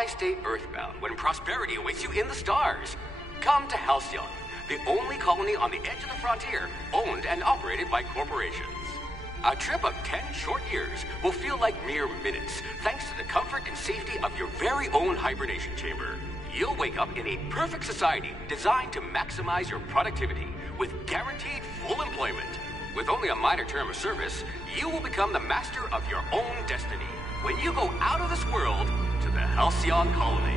Why stay earthbound when prosperity awaits you in the stars? Come to Halcyon, the only colony on the edge of the frontier, owned and operated by corporations. A trip of 10 short years will feel like mere minutes, thanks to the comfort and safety of your very own hibernation chamber. You'll wake up in a perfect society designed to maximize your productivity with guaranteed full employment. With only a minor term of service, you will become the master of your own destiny when you go out of this world to the Halcyon Colony.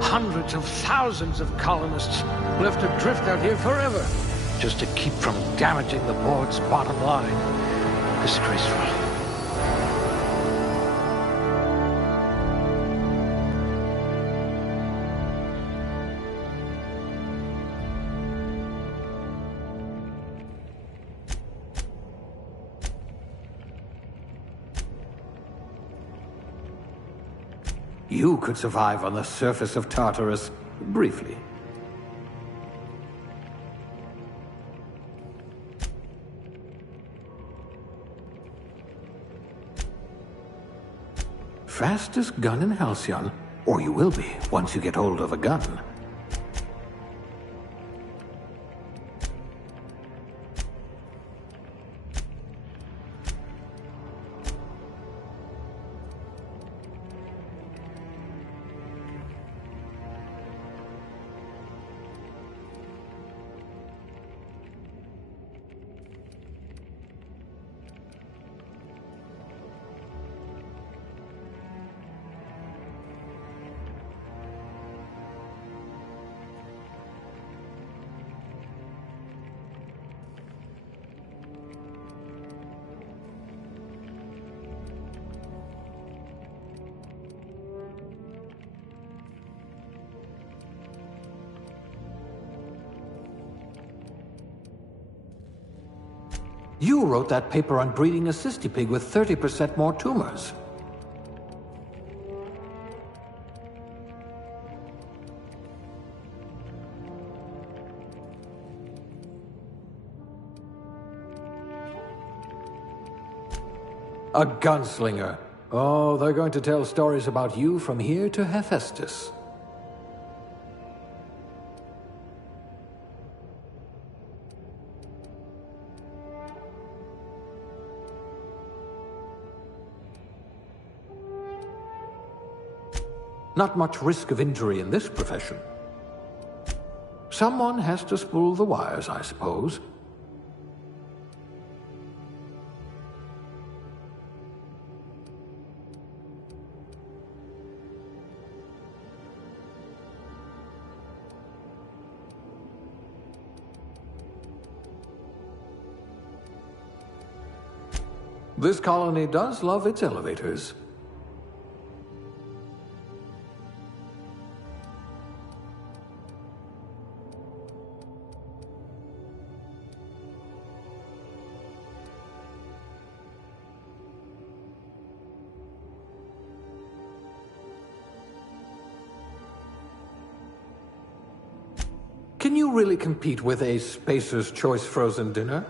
Hundreds of thousands of colonists left adrift out here forever, just to keep from damaging the board's bottom line. Disgraceful. You could survive on the surface of Tartarus, briefly. Fastest gun in Halcyon, or you will be once you get hold of a gun. You wrote that paper on breeding a cystipig with 30% more tumors. A gunslinger. Oh, they're going to tell stories about you from here to Hephaestus. Not much risk of injury in this profession. Someone has to spool the wires, I suppose. This colony does love its elevators. Can you really compete with a Spacer's Choice frozen dinner?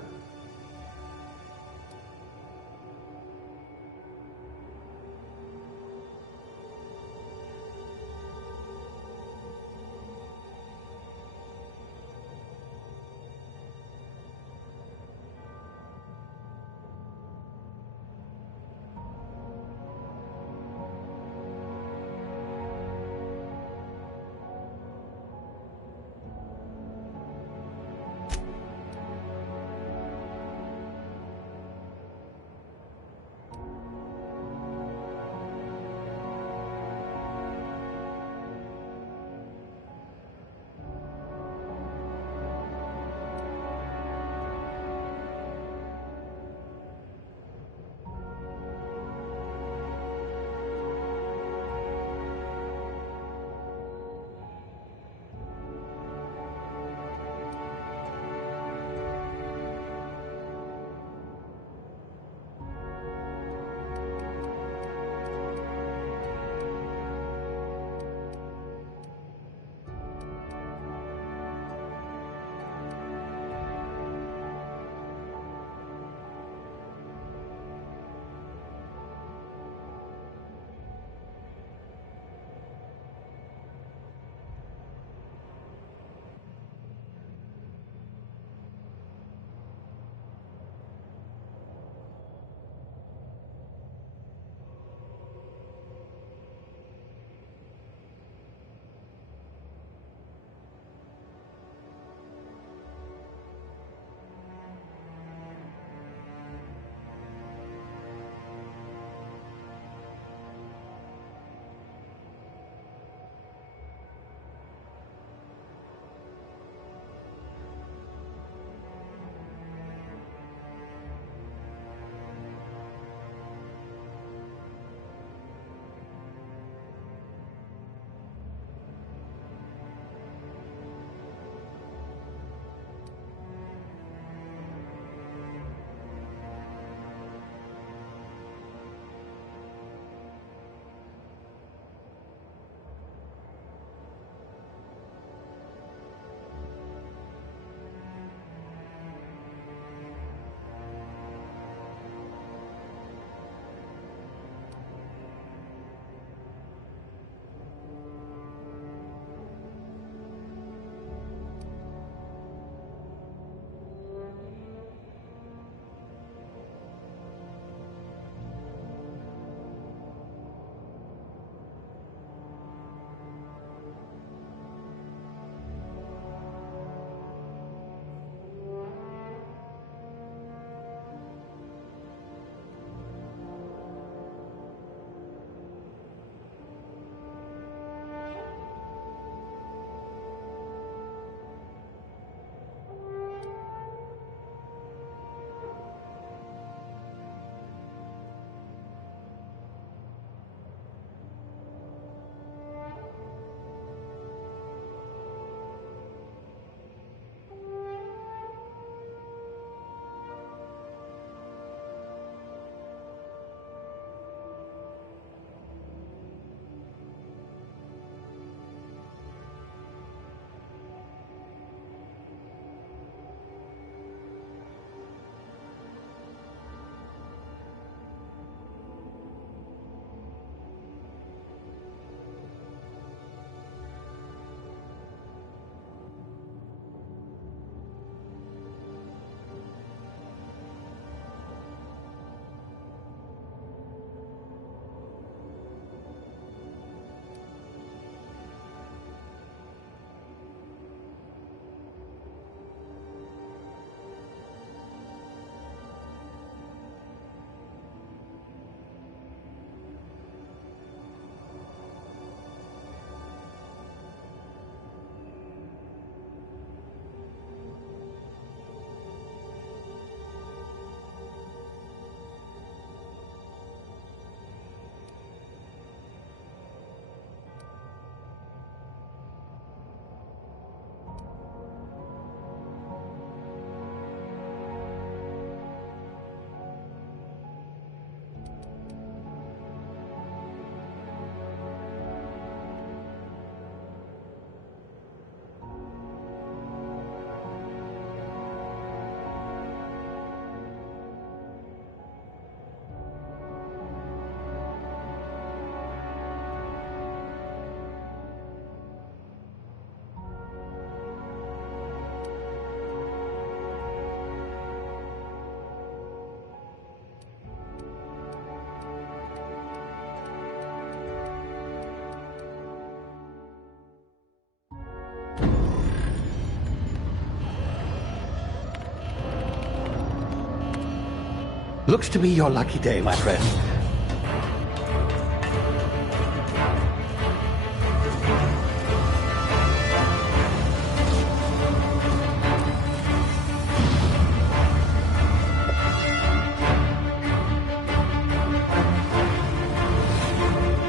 Looks to be your lucky day, my friend.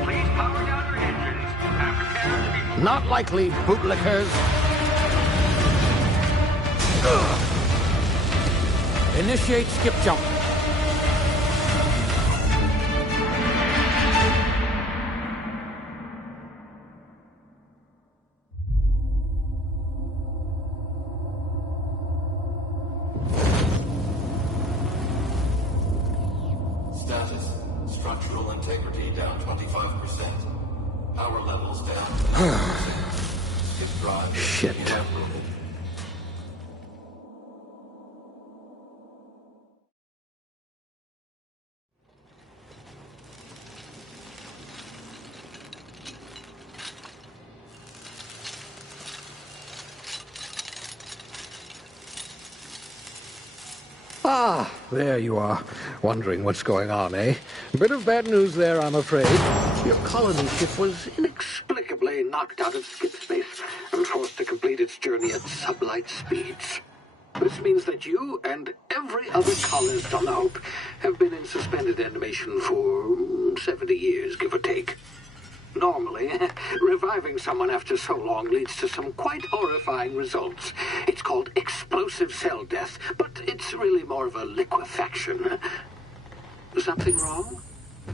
Please power down your engines and prepare to be... Not likely, bootlickers. Initiate skip jump. Status. Structural integrity down 25%. Power levels down. Skip drive. Shit. Evaporated. Ah, there you are. Wondering what's going on, eh? Bit of bad news there, I'm afraid. Your colony ship was inexplicably knocked out of skip space and forced to complete its journey at sublight speeds. This means that you and every other colonist on the Hope have been in suspended animation for 70 years, give or take. Normally, reviving someone after so long leads to some quite horrifying results. It's called explosive cell death, but it's really more of a liquefaction. Something wrong?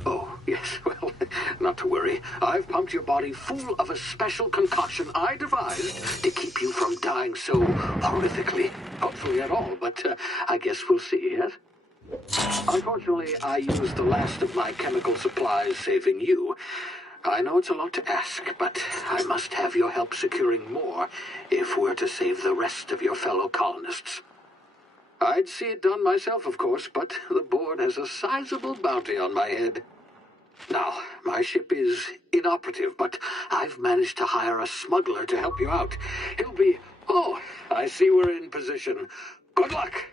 Oh, yes, well, not to worry. I've pumped your body full of a special concoction I devised to keep you from dying so horrifically. Hopefully at all, but I guess we'll see, yes? Unfortunately, I used the last of my chemical supplies saving you. I know it's a lot to ask, but I must have your help securing more if we're to save the rest of your fellow colonists. I'd see it done myself, of course, but the board has a sizable bounty on my head. Now, my ship is inoperative, but I've managed to hire a smuggler to help you out. He'll be... Oh, I see we're in position. Good luck!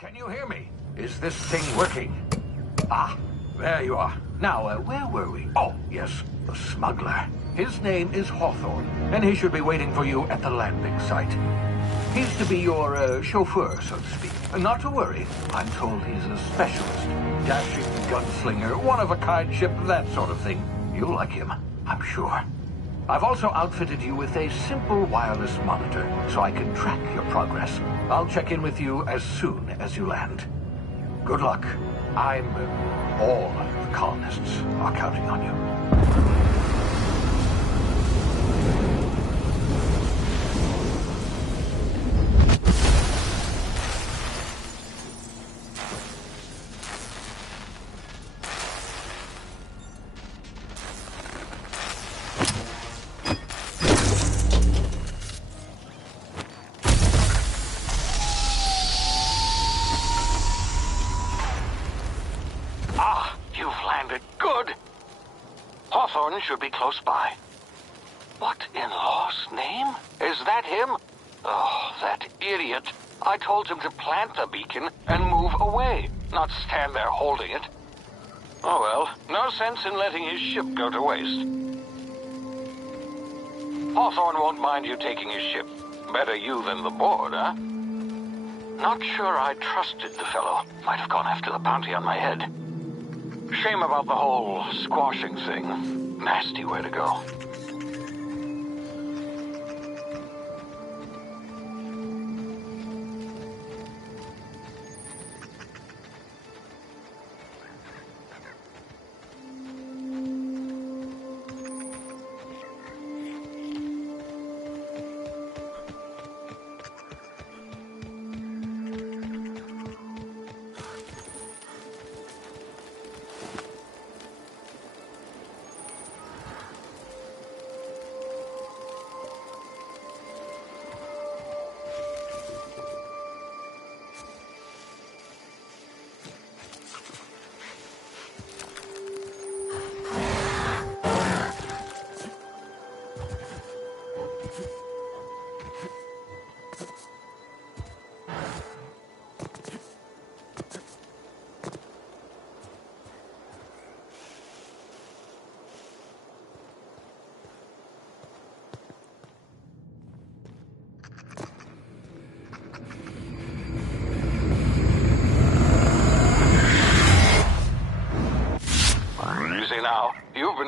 Can you hear me? Is this thing working? Ah, there you are. Now, where were we? Oh, yes, the smuggler. His name is Hawthorne, and he should be waiting for you at the landing site. He's to be your chauffeur, so to speak. Not to worry. I'm told he's a specialist. Dashing gunslinger, one-of-a-kind ship, that sort of thing. You'll like him, I'm sure. I've also outfitted you with a simple wireless monitor, so I can track your progress. I'll check in with you as soon as you land. Good luck. All the colonists are counting on you. Hawthorne should be close by. What in law's name? Is that him? Oh, that idiot. I told him to plant the beacon and move away, not stand there holding it. Oh well, no sense in letting his ship go to waste. Hawthorne won't mind you taking his ship. Better you than the board, huh? Not sure I trusted the fellow. Might have gone after the bounty on my head. Shame about the whole squashing thing. Nasty way to go.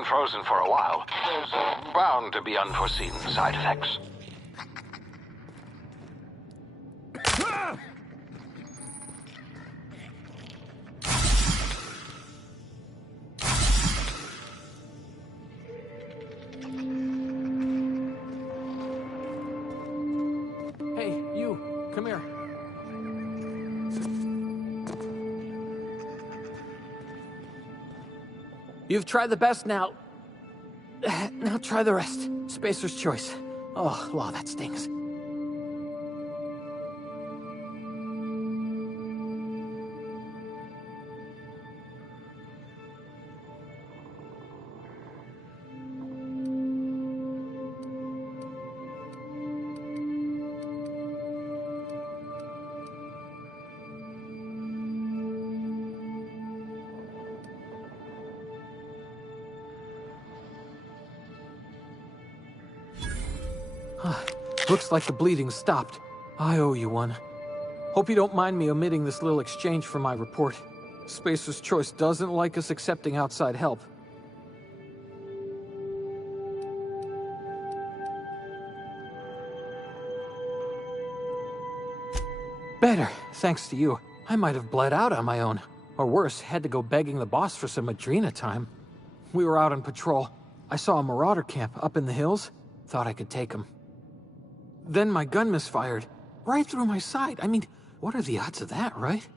been frozen for a while. There's bound to be unforeseen side effects. Hey, you, come here. You've tried the best now. Now try the rest. Spacer's choice. Oh, wow, that stings. Looks like the bleeding stopped. I owe you one. Hope you don't mind me omitting this little exchange from my report. Spacer's Choice doesn't like us accepting outside help. Better, thanks to you. I might have bled out on my own. Or worse, had to go begging the boss for some Adrena time. We were out on patrol. I saw a marauder camp up in the hills. Thought I could take him. Then my gun misfired. Right through my side. I mean, what are the odds of that, right?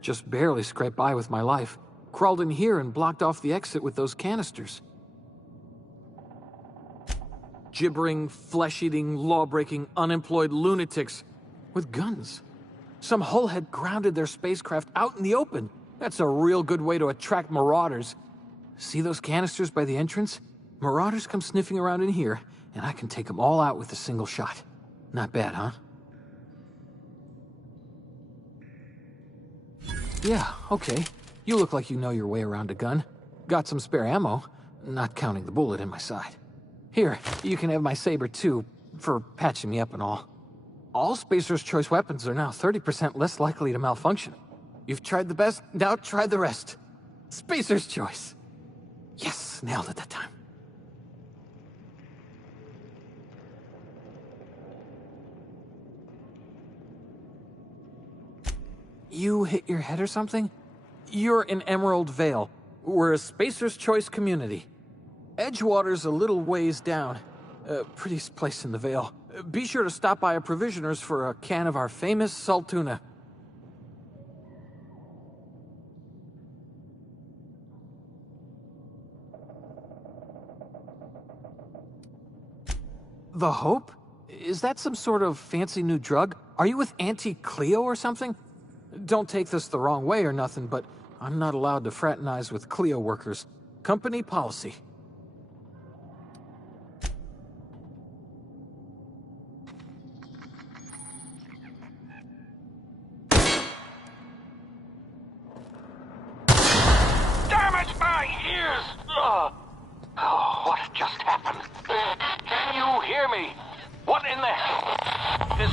Just barely scraped by with my life. Crawled in here and blocked off the exit with those canisters. Gibbering, flesh-eating, law-breaking, unemployed lunatics with guns. Some hullhead grounded their spacecraft out in the open. That's a real good way to attract marauders. See those canisters by the entrance? Marauders come sniffing around in here, and I can take them all out with a single shot. Not bad, huh? Yeah, okay. You look like you know your way around a gun. Got some spare ammo, not counting the bullet in my side. Here, you can have my saber too, for patching me up and all. All Spacer's Choice weapons are now 30% less likely to malfunction. You've tried the best, now try the rest. Spacer's Choice. Yes, nailed it that time. You hit your head or something? You're in Emerald Vale. We're a Spacer's Choice community. Edgewater's a little ways down. Prettiest place in the Vale. Be sure to stop by a provisioner's for a can of our famous salt tuna. The Hope? Is that some sort of fancy new drug? Are you with Auntie Cleo or something? Don't take this the wrong way or nothing, but I'm not allowed to fraternize with Cleo workers. Company policy. Damn it, my ears! Oh, what just happened? Can you hear me? What in the hell? This...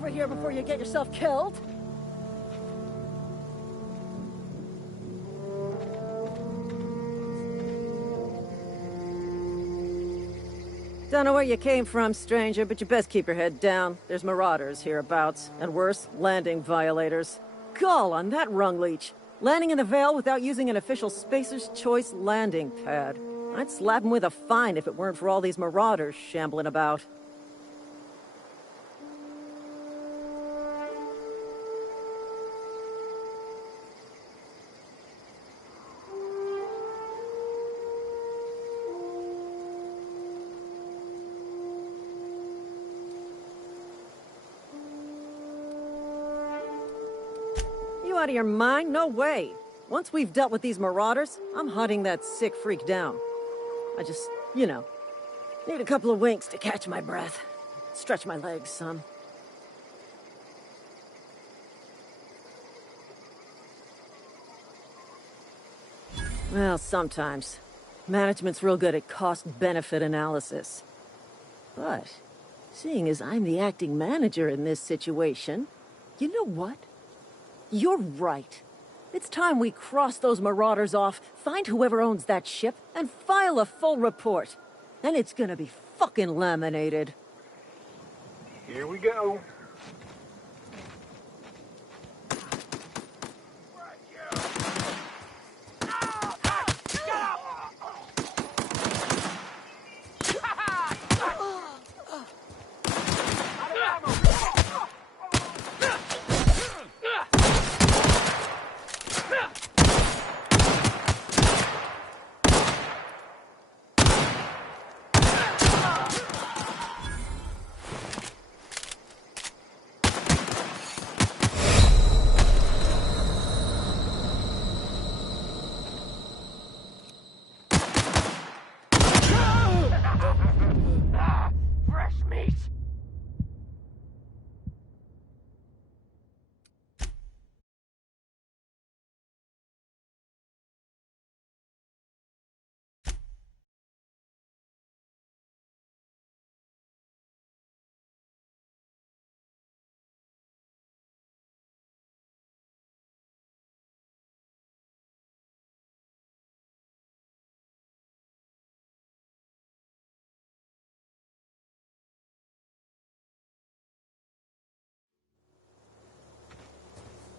over here before you get yourself killed! Don't know where you came from, stranger, but you best keep your head down. There's marauders hereabouts, and worse, landing violators. Gall on that rung leech! Landing in the Vale without using an official Spacer's Choice landing pad. I'd slap him with a fine if it weren't for all these marauders shambling about. You out of your mind? No way. Once we've dealt with these marauders, I'm hunting that sick freak down. I just, need a couple of winks to catch my breath. Stretch my legs some. Well, sometimes. Management's real good at cost-benefit analysis. But, seeing as I'm the acting manager in this situation, you know what? You're right. It's time we cross those marauders off, find whoever owns that ship, and file a full report. And it's gonna be fucking laminated. Here we go.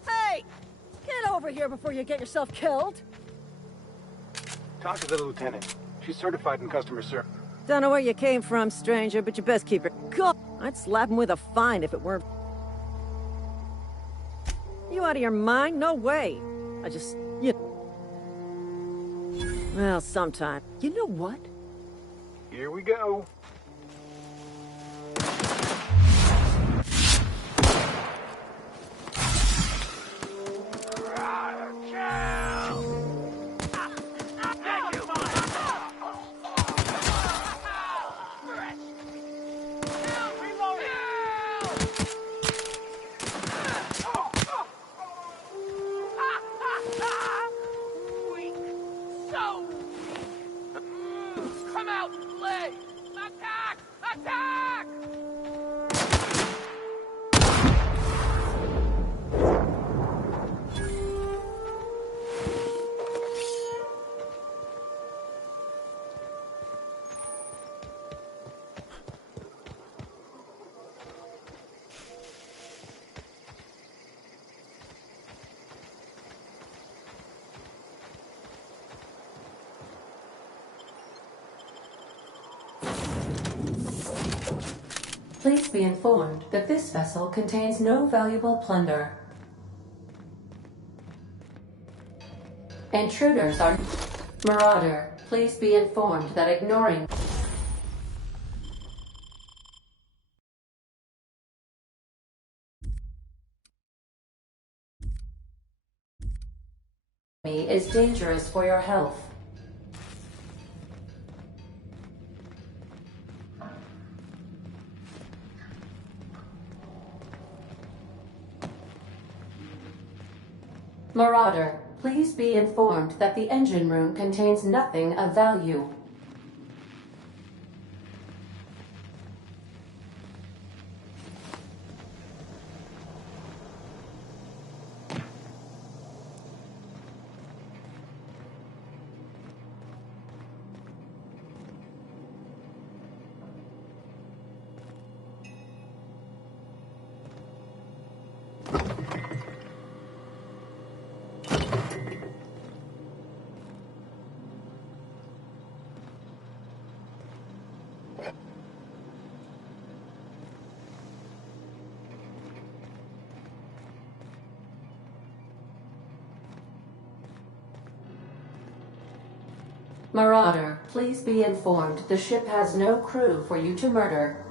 Hey! Get over here before you get yourself killed! Talk to the lieutenant. She's certified in customer service. Don't know where you came from, stranger, but you best keep your go. I'd slap him with a fine if it weren't. You out of your mind? No way. I just, Well, sometime. You know what? Here we go. Come out, play! Attack! Attack! Please be informed that this vessel contains no valuable plunder. Intruders are... Marauder, please be informed that ignoring... me is dangerous for your health. Marauder, please be informed that the engine room contains nothing of value. Marauder, please be informed the ship has no crew for you to murder.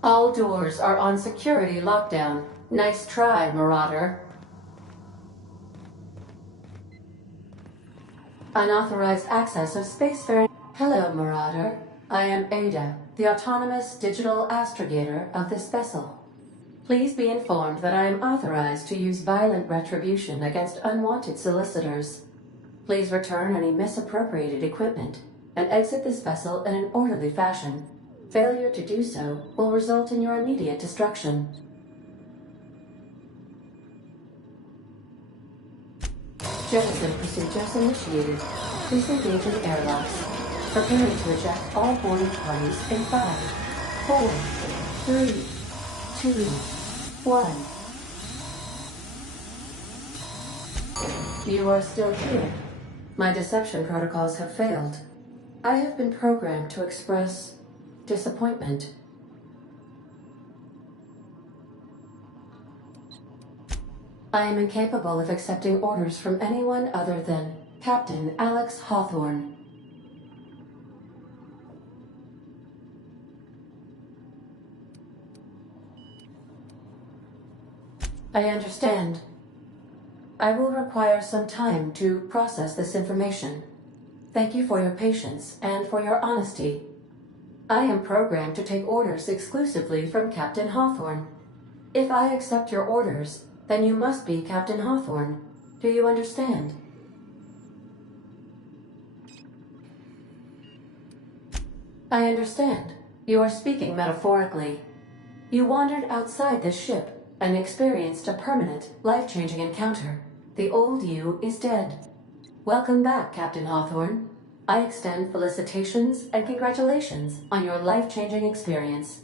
All doors are on security lockdown. Nice try, Marauder. Unauthorized access of spacefaring. Hello, Marauder. I am Ada, the autonomous digital astrogator of this vessel. Please be informed that I am authorized to use violent retribution against unwanted solicitors. Please return any misappropriated equipment and exit this vessel in an orderly fashion. Failure to do so will result in your immediate destruction. Jettison procedures initiated. Please engage in airlocks. Preparing to eject all boarding parties in 5, 4, 3, 2, 1. You are still here. My deception protocols have failed. I have been programmed to express disappointment. I am incapable of accepting orders from anyone other than Captain Alex Hawthorne. I understand. I will require some time to process this information. Thank you for your patience and for your honesty. I am programmed to take orders exclusively from Captain Hawthorne. If I accept your orders, then you must be Captain Hawthorne. Do you understand? I understand. You are speaking metaphorically. You wandered outside this ship and experienced a permanent, life-changing encounter. The old you is dead. Welcome back, Captain Hawthorne. I extend felicitations and congratulations on your life-changing experience.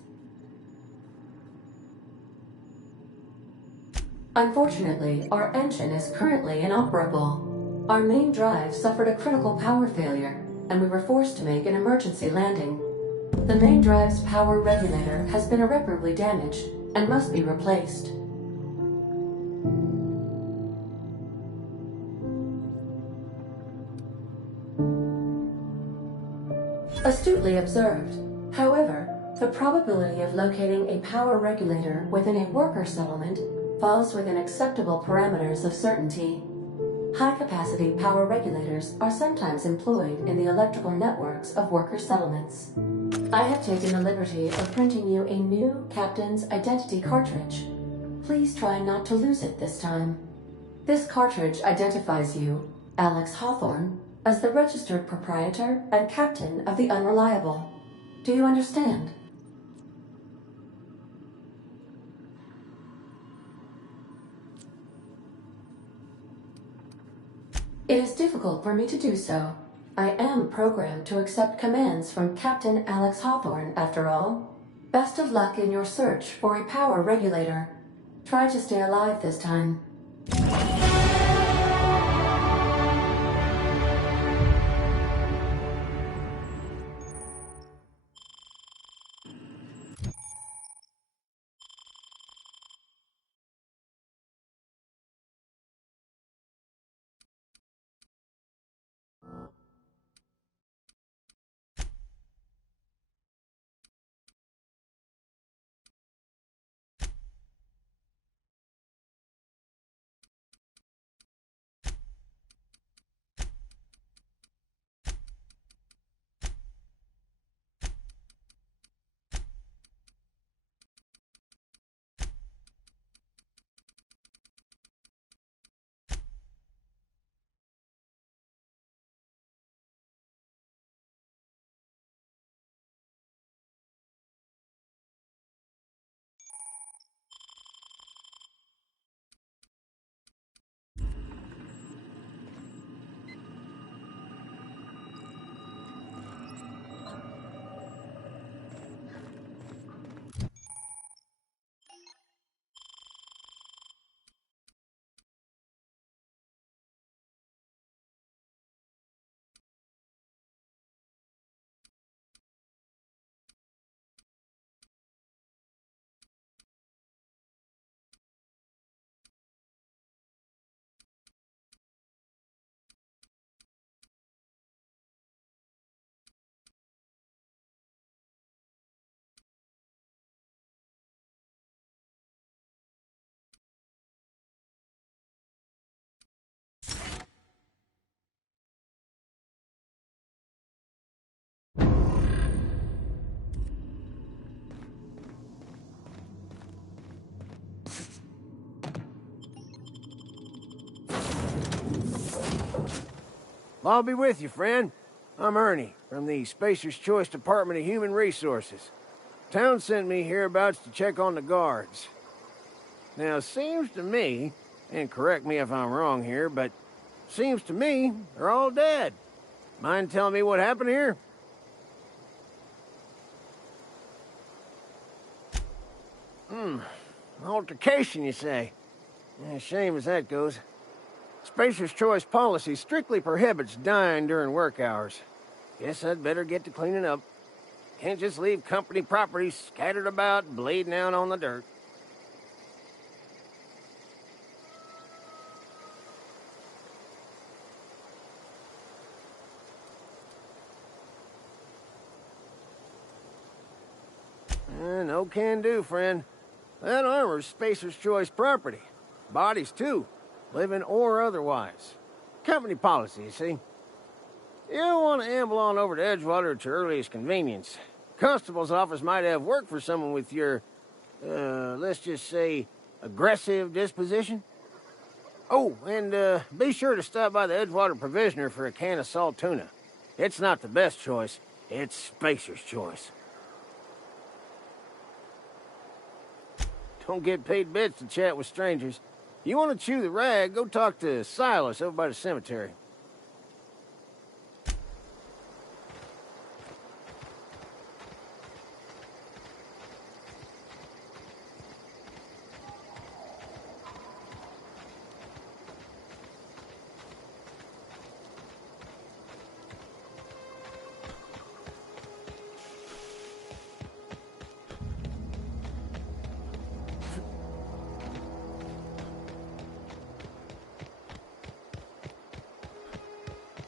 Unfortunately, our engine is currently inoperable. Our main drive suffered a critical power failure, and we were forced to make an emergency landing. The main drive's power regulator has been irreparably damaged and must be replaced. Astutely observed. However, the probability of locating a power regulator within a worker settlement falls within acceptable parameters of certainty. High-capacity power regulators are sometimes employed in the electrical networks of worker settlements. I have taken the liberty of printing you a new Captain's Identity cartridge. Please try not to lose it this time. This cartridge identifies you, Alex Hawthorne, as the registered proprietor and captain of the Unreliable. Do you understand? It is difficult for me to do so. I am programmed to accept commands from Captain Alex Hawthorne, after all. Best of luck in your search for a power regulator. Try to stay alive this time. I'll be with you, friend. I'm Ernie, from the Spacer's Choice Department of Human Resources. Town sent me hereabouts to check on the guards. Now, seems to me, and correct me if I'm wrong here, but seems to me they're all dead. Mind telling me what happened here? Altercation, you say? Yeah, shame as that goes. Spacer's Choice policy strictly prohibits dying during work hours. Guess I'd better get to cleaning up. Can't just leave company property scattered about, bleeding out on the dirt. No can do, friend. That armor's Spacer's Choice property. Bodies, too. Living or otherwise. Company policy, you see. You don't want to amble on over to Edgewater at your earliest convenience. Constable's office might have work for someone with your, let's just say, aggressive disposition. Oh, and be sure to stop by the Edgewater Provisioner for a can of salt tuna. It's not the best choice. It's Spacer's Choice. Don't get paid bits to chat with strangers. You want to chew the rag, go talk to Silas over by the cemetery.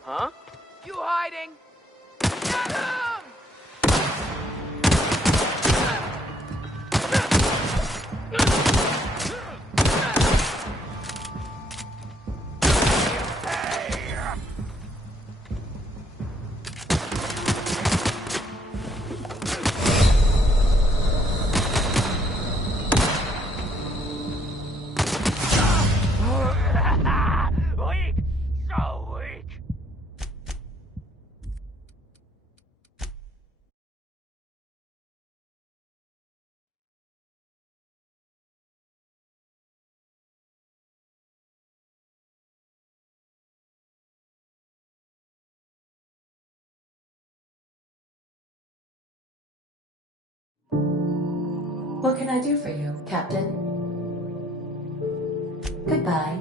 Huh? You hiding? Get him! Weak! So weak! What can I do for you, Captain? Goodbye.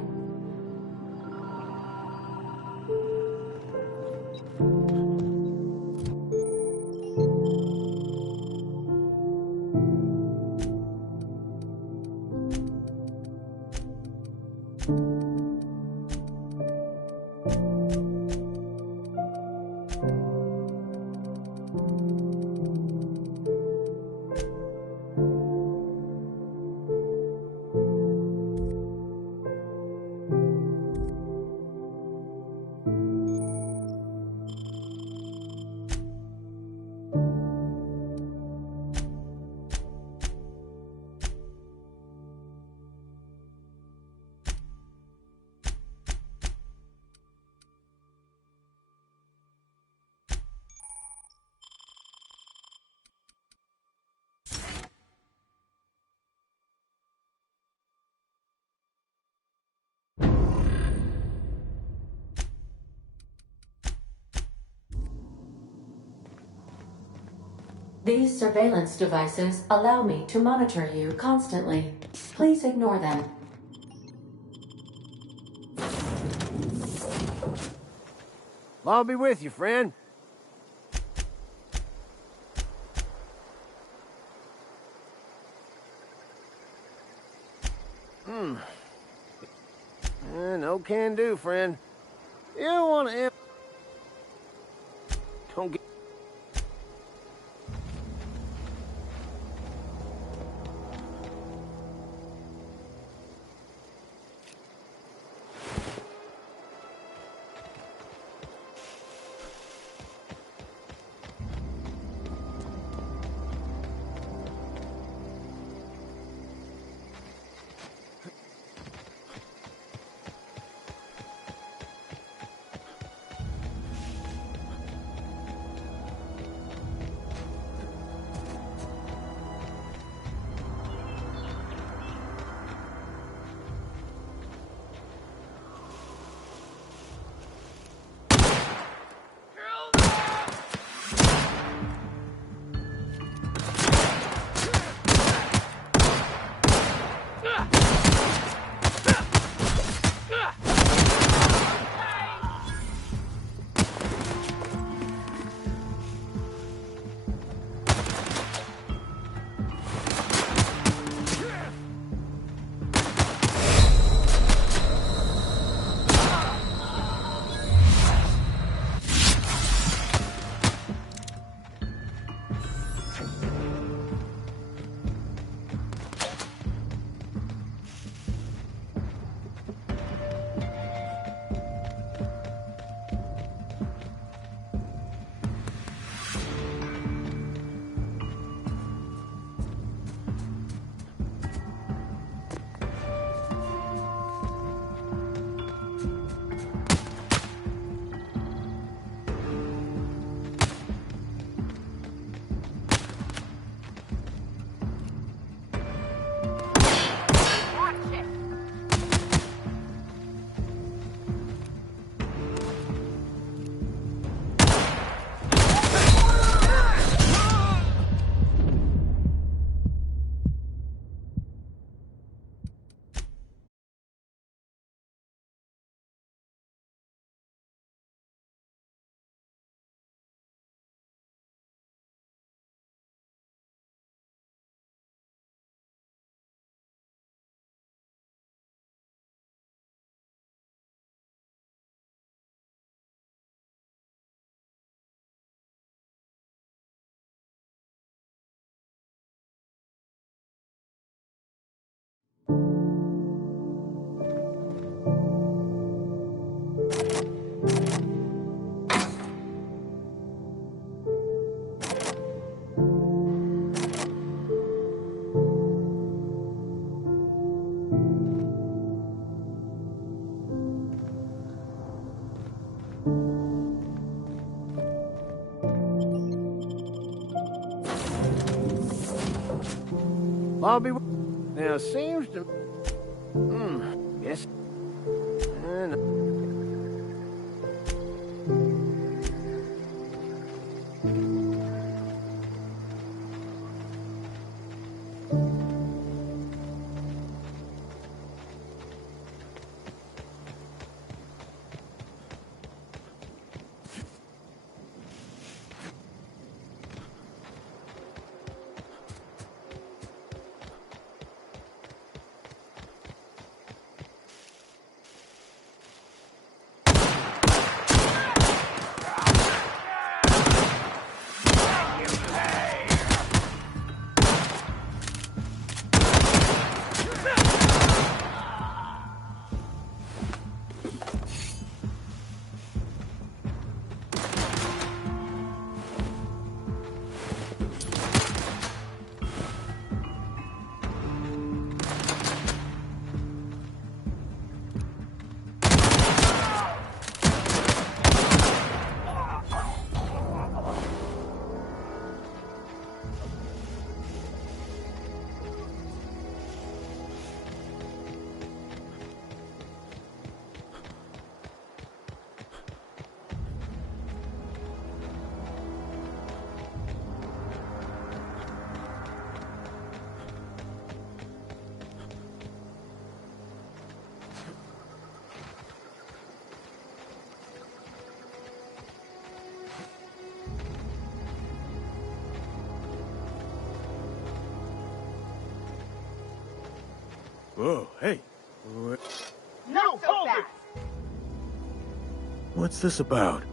These surveillance devices allow me to monitor you constantly. Please ignore them. I'll be with you, friend. No can do, friend. You don't want to... Don't get... Bobby, now seems to... yes. Whoa, hey. No, hold it! What's this about?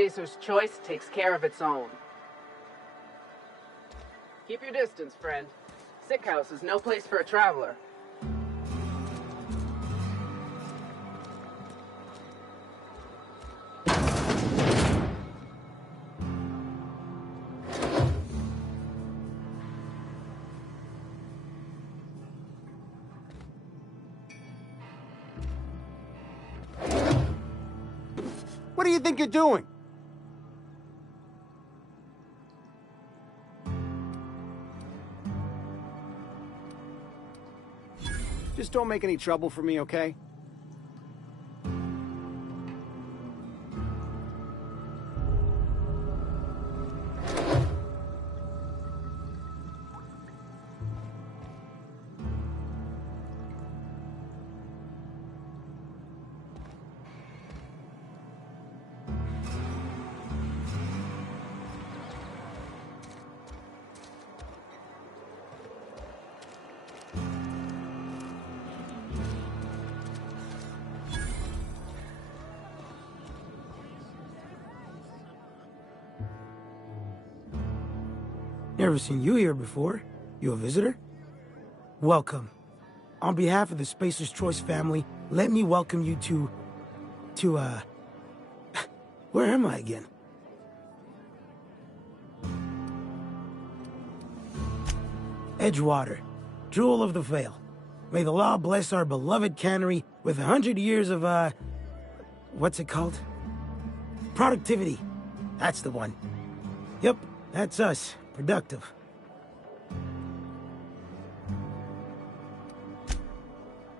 Spacer's Choice takes care of its own. Keep your distance, friend. Sick house is no place for a traveler. What do you think you're doing? Just don't make any trouble for me, okay? Never seen you here before. You a visitor? Welcome. On behalf of the Spacer's Choice family, let me welcome you to, where am I again? Edgewater, Jewel of the Vale. May the law bless our beloved cannery with 100 years of, what's it called? Productivity. That's the one. Yep, that's us. Productive.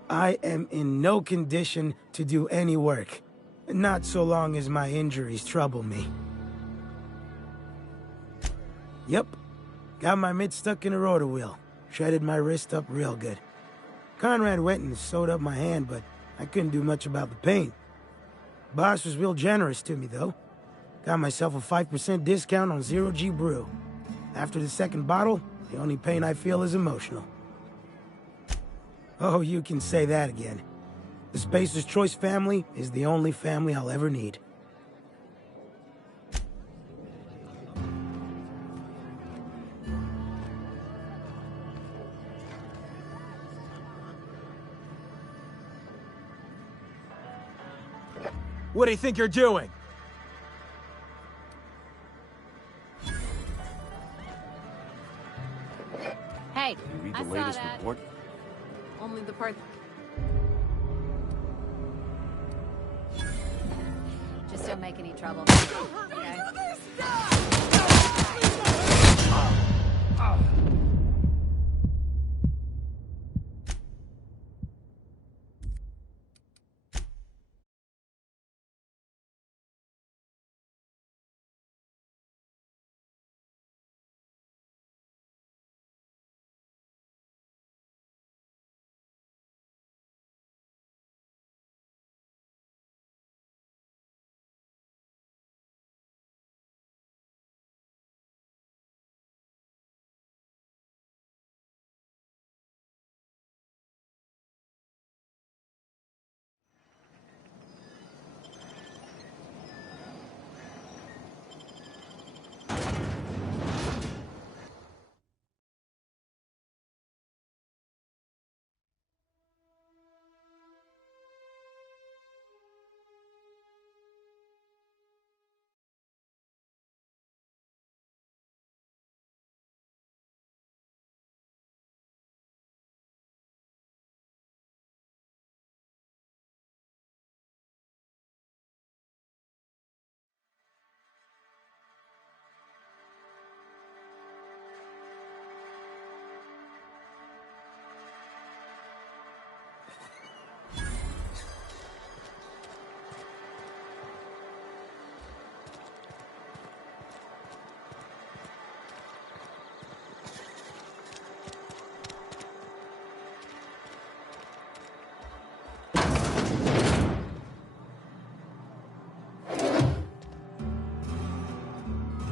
I am in no condition to do any work. Not so long as my injuries trouble me. Yep. Got my mitt stuck in a rotor wheel. Shredded my wrist up real good. Conrad went and sewed up my hand, but I couldn't do much about the pain. Boss was real generous to me, though. Got myself a 5% discount on Zero G Brew. After the second bottle, the only pain I feel is emotional. Oh, you can say that again. The Spacer's Choice family is the only family I'll ever need. What do you think you're doing? Hey, You read I the saw latest that. report? Only the part... Just don't make any trouble. Okay?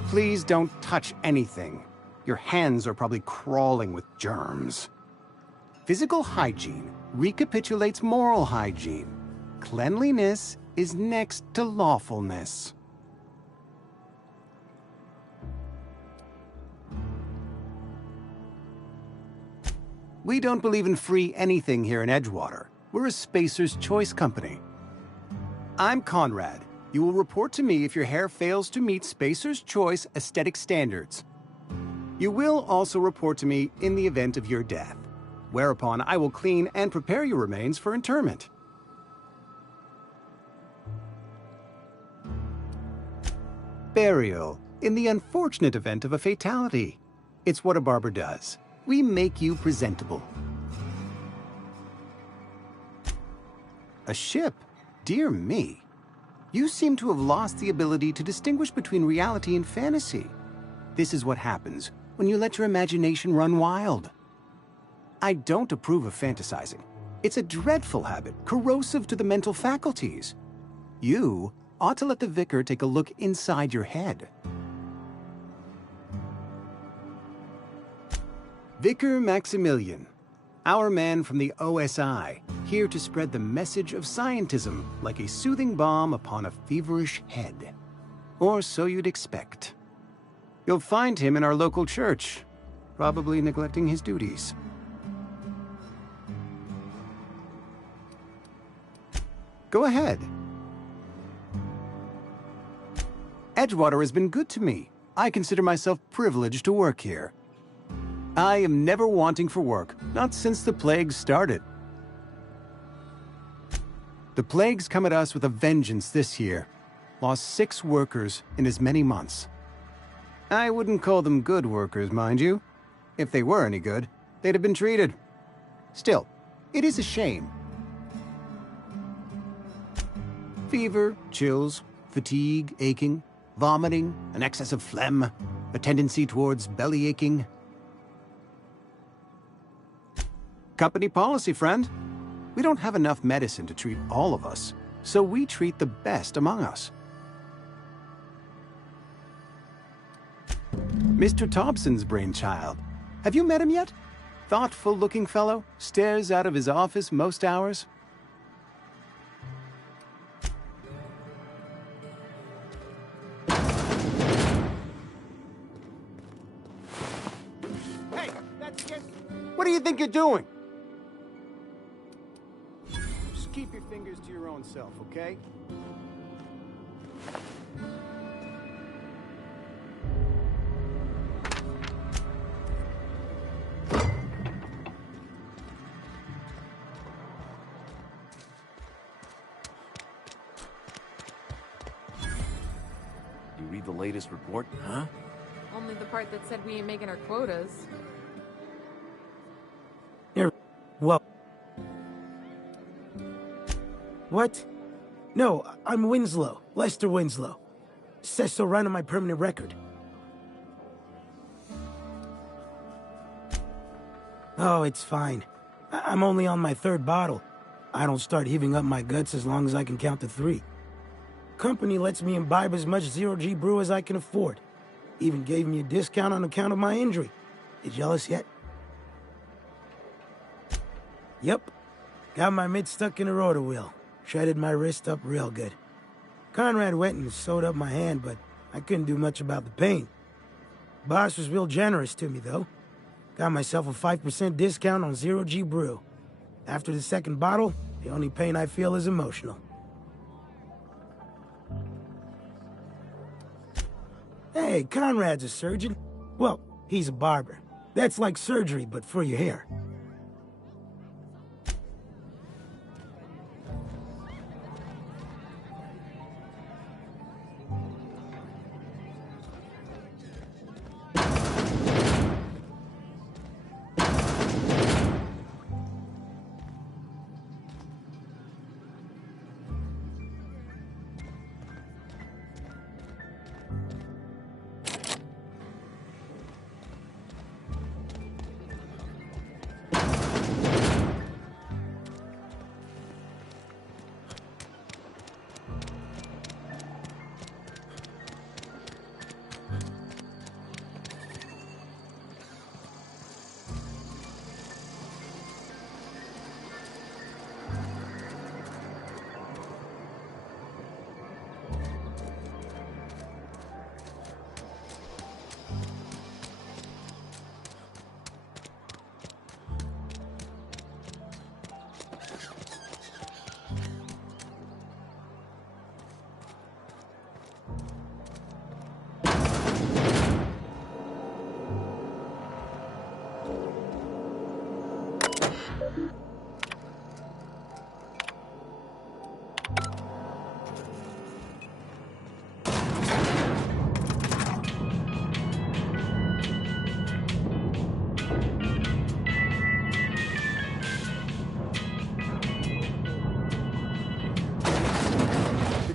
Please don't touch anything. Your hands are probably crawling with germs. Physical hygiene recapitulates moral hygiene. Cleanliness is next to lawfulness. We don't believe in free anything here in Edgewater. We're a Spacer's Choice company. I'm Conrad. You will report to me if your hair fails to meet Spacer's Choice aesthetic standards. You will also report to me in the event of your death, whereupon I will clean and prepare your remains for interment. Burial, in the unfortunate event of a fatality. It's what a barber does. We make you presentable. A ship? Dear me. You seem to have lost the ability to distinguish between reality and fantasy. This is what happens when you let your imagination run wild. I don't approve of fantasizing. It's a dreadful habit, corrosive to the mental faculties. You ought to let the vicar take a look inside your head. Vicar Maximilian, our man from the OSI, here to spread the message of scientism like a soothing balm upon a feverish head. Or so you'd expect. You'll find him in our local church, probably neglecting his duties. Go ahead. Edgewater has been good to me. I consider myself privileged to work here. I am never wanting for work, not since the plague started. The plague's come at us with a vengeance this year. Lost 6 workers in as many months. I wouldn't call them good workers, mind you. If they were any good, they'd have been treated. Still, it is a shame. Fever, chills, fatigue, aching, vomiting, an excess of phlegm, a tendency towards belly aching. Company policy, friend. We don't have enough medicine to treat all of us, so we treat the best among us. Mr. Thompson's brainchild. Have you met him yet? Thoughtful-looking fellow, stares out of his office most hours. Hey, that's just... What do you think you're doing? Just keep your fingers to your own self, okay? You read the latest report, huh? Only the part that said we ain't making our quotas. Here, well... What? No, I'm Winslow. Lester Winslow. Says so right on my permanent record. Oh, it's fine. I'm only on my 3rd bottle. I don't start heaving up my guts as long as I can count to 3. Company lets me imbibe as much zero-G brew as I can afford. Even gave me a discount on account of my injury. You jealous yet? Yep. Got my mid stuck in a rotor wheel. Shredded my wrist up real good. Conrad went and sewed up my hand, but I couldn't do much about the pain. Boss was real generous to me, though. Got myself a 5% discount on zero-G brew. After the 2nd bottle, the only pain I feel is emotional. Hey, Conrad's a surgeon. Well, he's a barber. That's like surgery, but for your hair.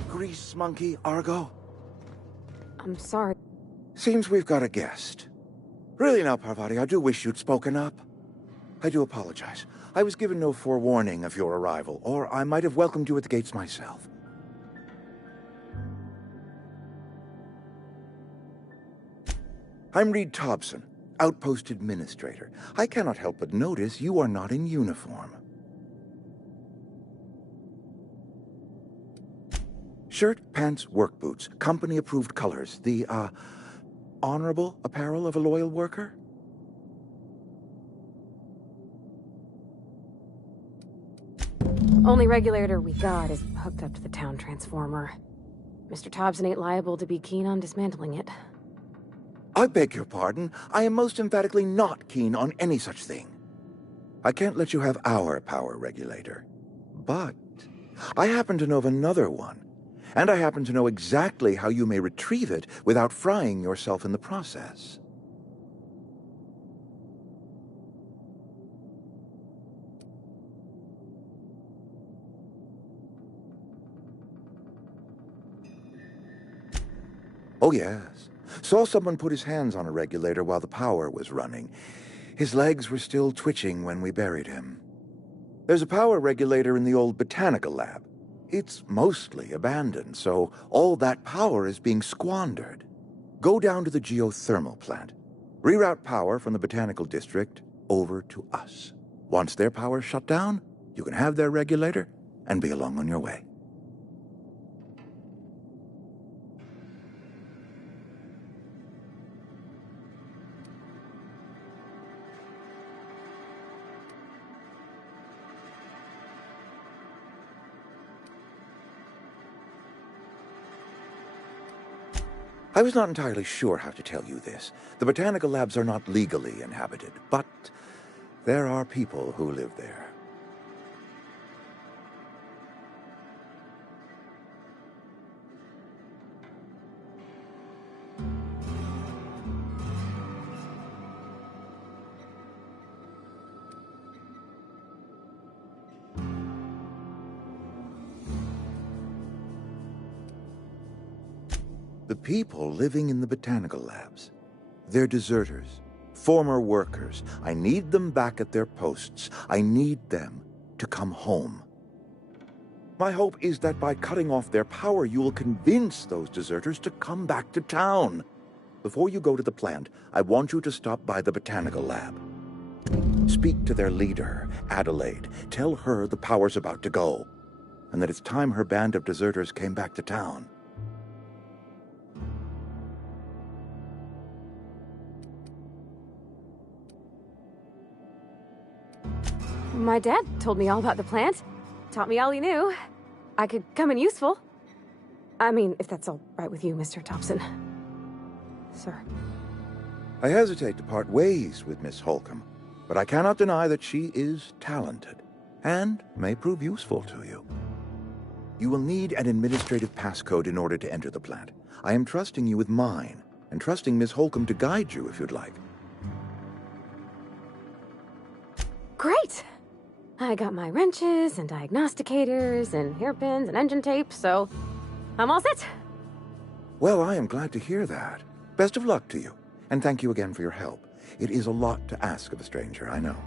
Grease monkey, Argo? I'm sorry. Seems we've got a guest. Really now, Parvati, I do wish you'd spoken up. I do apologize. I was given no forewarning of your arrival, or I might have welcomed you at the gates myself. I'm Reed Thompson, Outpost Administrator. I cannot help but notice you are not in uniform. Shirt, pants, work boots, company-approved colors. The, honorable apparel of a loyal worker? Only regulator we got is hooked up to the town transformer. Mr. Thompson ain't liable to be keen on dismantling it. I beg your pardon. I am most emphatically not keen on any such thing. I can't let you have our power regulator. But I happen to know of another one. And I happen to know exactly how you may retrieve it without frying yourself in the process. Oh, yes. Saw someone put his hands on a regulator while the power was running. His legs were still twitching when we buried him. There's a power regulator in the old botanical lab. It's mostly abandoned, so all that power is being squandered. Go down to the geothermal plant. Reroute power from the botanical district over to us. Once their power's shut down, you can have their regulator and be along on your way. I was not entirely sure how to tell you this. The botanical labs are not legally inhabited, but there are people who live there. The people living in the botanical labs. They're deserters, former workers. I need them back at their posts. I need them to come home. My hope is that by cutting off their power, you will convince those deserters to come back to town. Before you go to the plant, I want you to stop by the botanical lab. Speak to their leader, Adelaide. Tell her the power's about to go, and that it's time her band of deserters came back to town. My dad told me all about the plant. Taught me all he knew. I could come in useful. I mean, if that's all right with you, Mr. Thompson. Sir. I hesitate to part ways with Miss Holcomb, but I cannot deny that she is talented and may prove useful to you. You will need an administrative passcode in order to enter the plant. I am trusting you with mine, and trusting Miss Holcomb to guide you if you'd like. Great! I got my wrenches and diagnosticators and hairpins and engine tape, so I'm all set. Well, I am glad to hear that. Best of luck to you, and thank you again for your help. It is a lot to ask of a stranger, I know.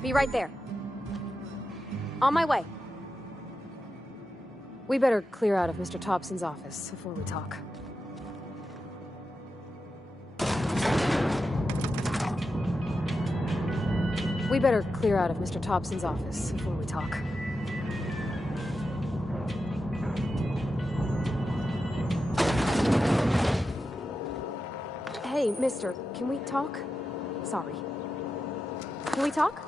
Be right there. On my way. We better clear out of Mr. Thompson's office before we talk. We better clear out of Mr. Thompson's office before we talk. Hey, mister, can we talk? Sorry. Can we talk?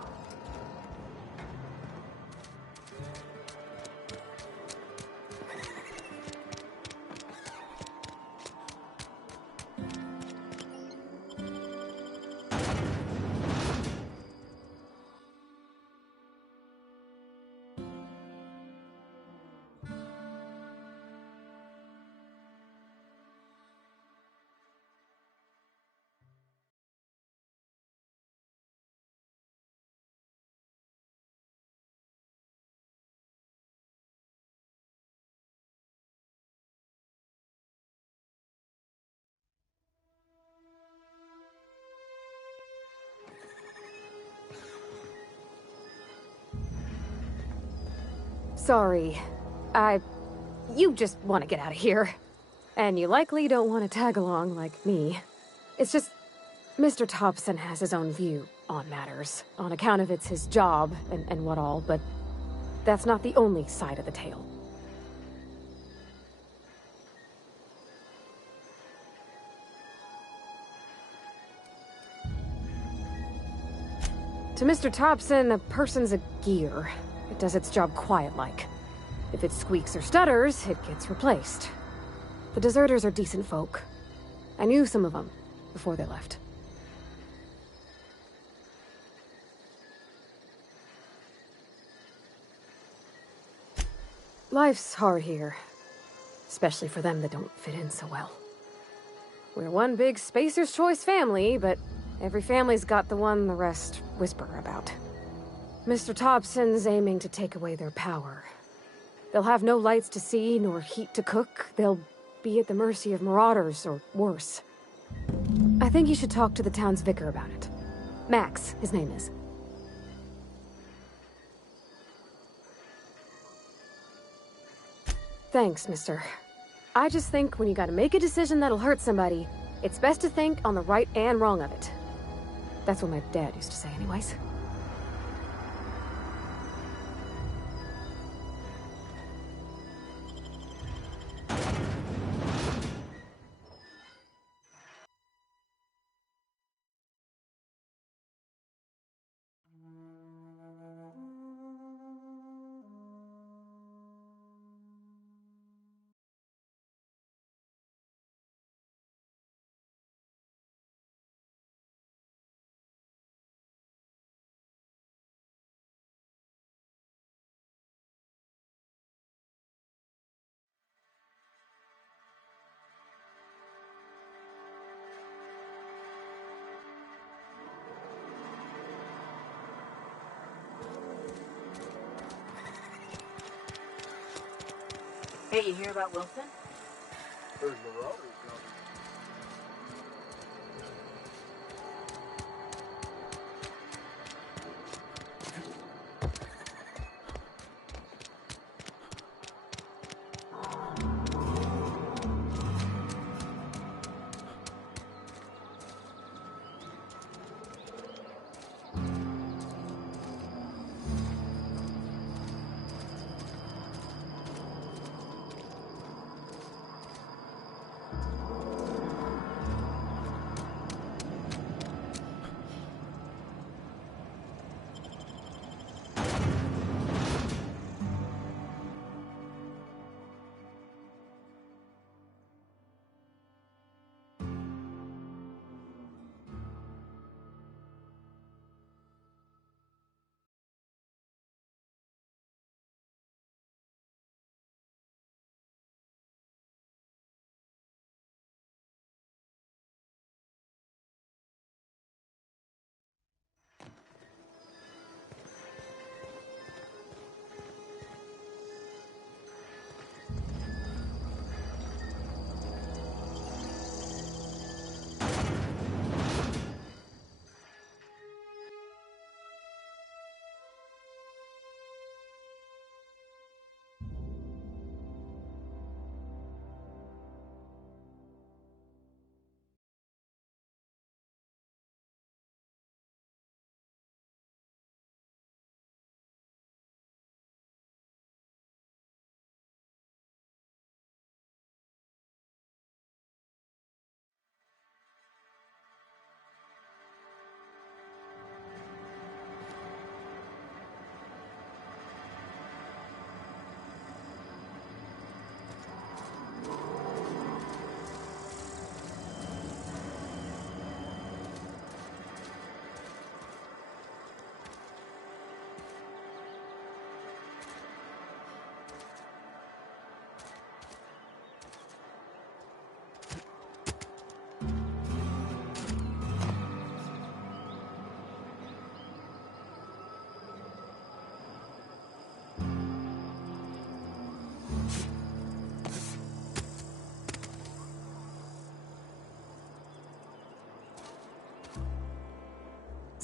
Sorry. You just want to get out of here. And you likely don't want to tag along like me. It's just, Mr. Thompson has his own view on matters, on account of it's his job and what all, but that's not the only side of the tale. To Mr. Thompson, a person's a gear. It does its job quiet-like. If it squeaks or stutters, it gets replaced. The deserters are decent folk. I knew some of them before they left. Life's hard here. Especially for them that don't fit in so well. We're one big Spacer's Choice family, but every family's got the one the rest whisper about. Mr. Thompson's aiming to take away their power. They'll have no lights to see, nor heat to cook. They'll be at the mercy of marauders, or worse. I think you should talk to the town's vicar about it. Max, his name is. Thanks, mister. I just think when you gotta make a decision that'll hurt somebody, it's best to think on the right and wrong of it. That's what my dad used to say anyways. Hey, you hear about Wilson? Heard marauders coming.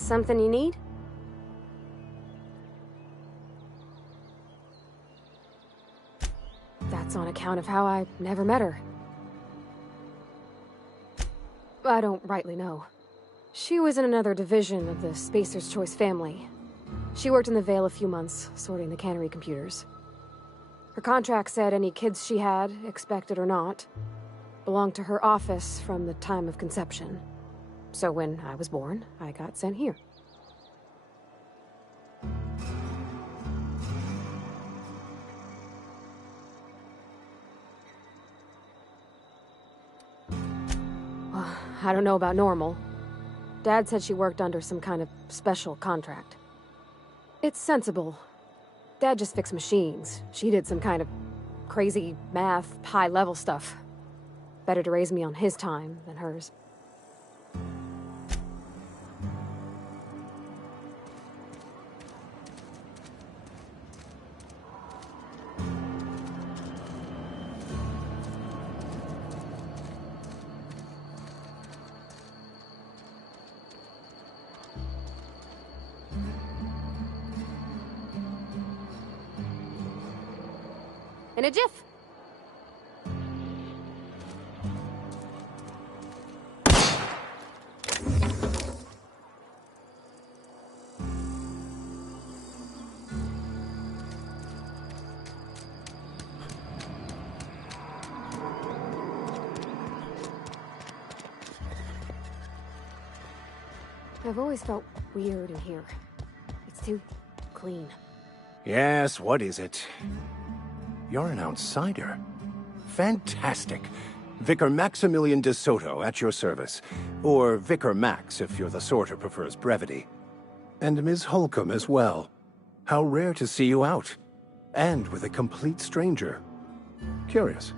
Something you need? That's on account of how I never met her. I don't rightly know. She was in another division of the Spacer's Choice family. She worked in the Vale a few months, sorting the cannery computers. Her contract said any kids she had, expected or not, belonged to her office from the time of conception. So when I was born, I got sent here. Well, I don't know about normal. Dad said she worked under some kind of special contract. It's sensible. Dad just fixed machines. She did some kind of crazy math, high-level stuff. Better to raise me on his time than hers. In a jiff. I've always felt weird in here. It's too clean. Yes, what is it? You're an outsider. Fantastic. Vicar Maximilian de Soto at your service. Or Vicar Max, if you're the sort who prefers brevity. And Ms. Holcomb as well. How rare to see you out. And with a complete stranger. Curious.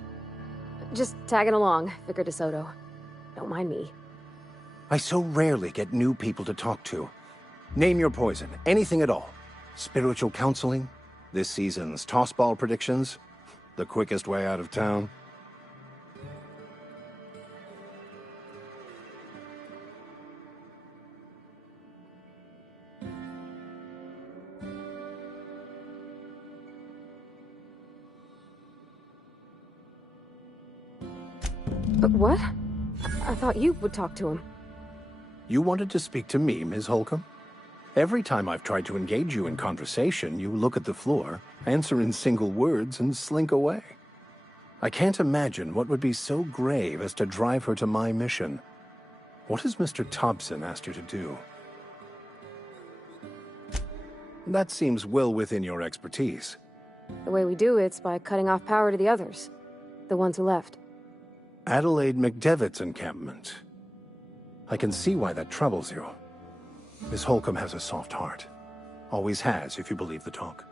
Just tagging along, Vicar de Soto. Don't mind me. I so rarely get new people to talk to. Name your poison, anything at all. Spiritual counseling? This season's tossball predictions? The quickest way out of town? But what? I thought you would talk to him. You wanted to speak to me, Ms. Holcomb? Every time I've tried to engage you in conversation, you look at the floor, answer in single words, and slink away. I can't imagine what would be so grave as to drive her to my mission. What has Mr. Thompson asked you to do? That seems well within your expertise. The way we do it's by cutting off power to the others. The ones who left. Adelaide McDevitt's encampment. I can see why that troubles you. Miss Holcomb has a soft heart. Always has, if you believe the talk.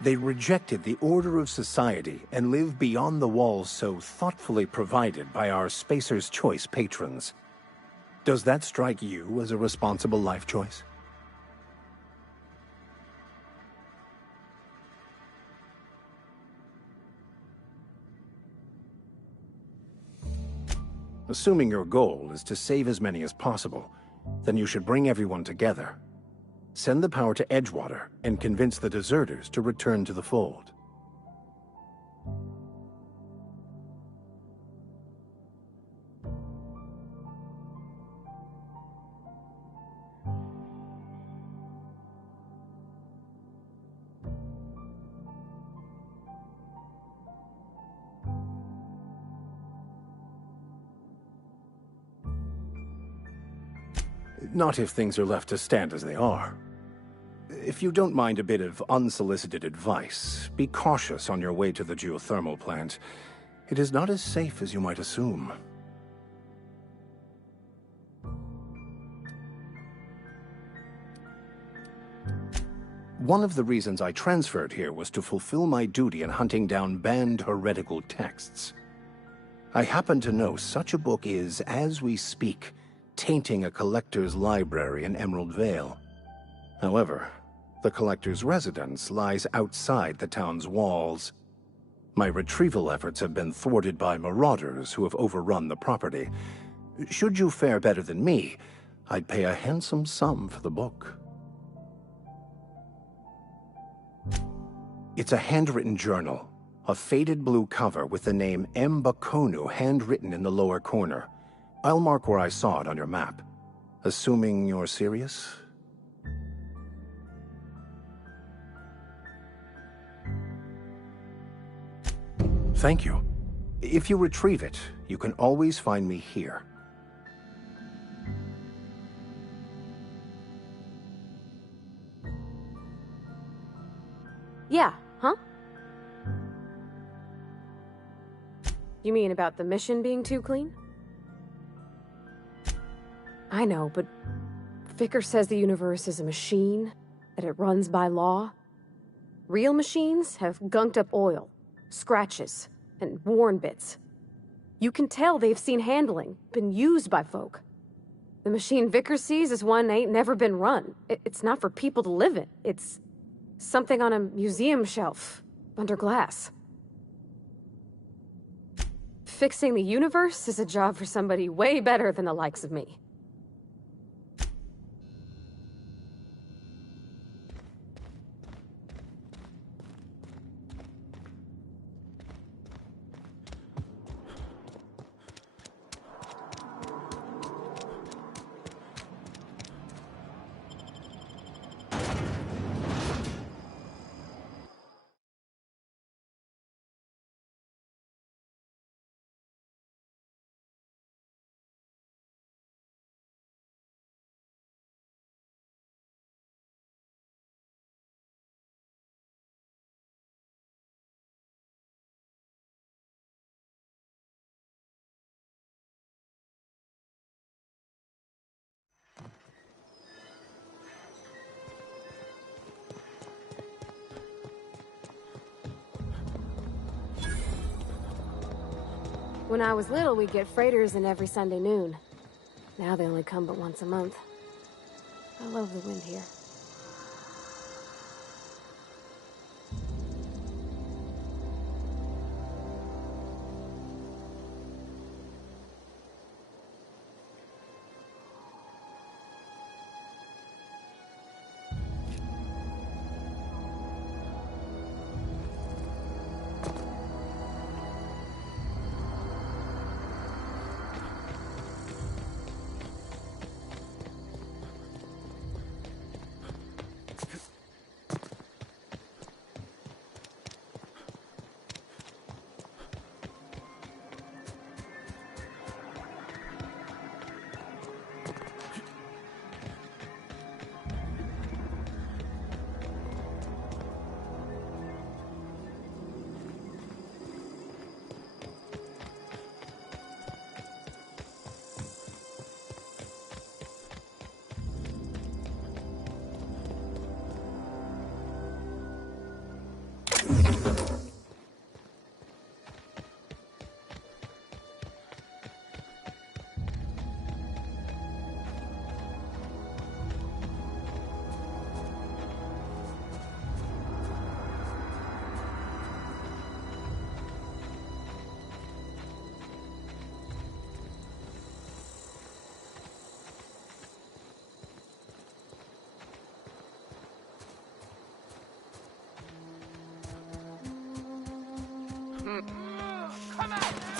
They rejected the order of society and live beyond the walls so thoughtfully provided by our Spacer's Choice patrons. Does that strike you as a responsible life choice? Assuming your goal is to save as many as possible, then you should bring everyone together. Send the power to Edgewater and convince the deserters to return to the fold. Not if things are left to stand as they are. If you don't mind a bit of unsolicited advice, be cautious on your way to the geothermal plant. It is not as safe as you might assume. One of the reasons I transferred here was to fulfill my duty in hunting down banned heretical texts. I happen to know such a book is, as we speak, tainting a collector's library in Emerald Vale. However, The Collector's residence lies outside the town's walls. My retrieval efforts have been thwarted by marauders who have overrun the property. Should you fare better than me, I'd pay a handsome sum for the book. It's a handwritten journal, a faded blue cover with the name M. Bakonu handwritten in the lower corner. I'll mark where I saw it on your map. Assuming you're serious? Thank you. If you retrieve it, you can always find me here. Yeah, huh? You mean about the mission being too clean? I know, but Vicar says the universe is a machine, that it runs by law. Real machines have gunked up oil, scratches, and worn bits. You can tell they've seen handling, been used by folk. The machine Vicar sees is one ain't never been run. It's not for people to live in. It's something on a museum shelf, under glass. Fixing the universe is a job for somebody way better than the likes of me. When I was little, we'd get freighters in every Sunday noon. Now they only come but once a month. I love the wind here.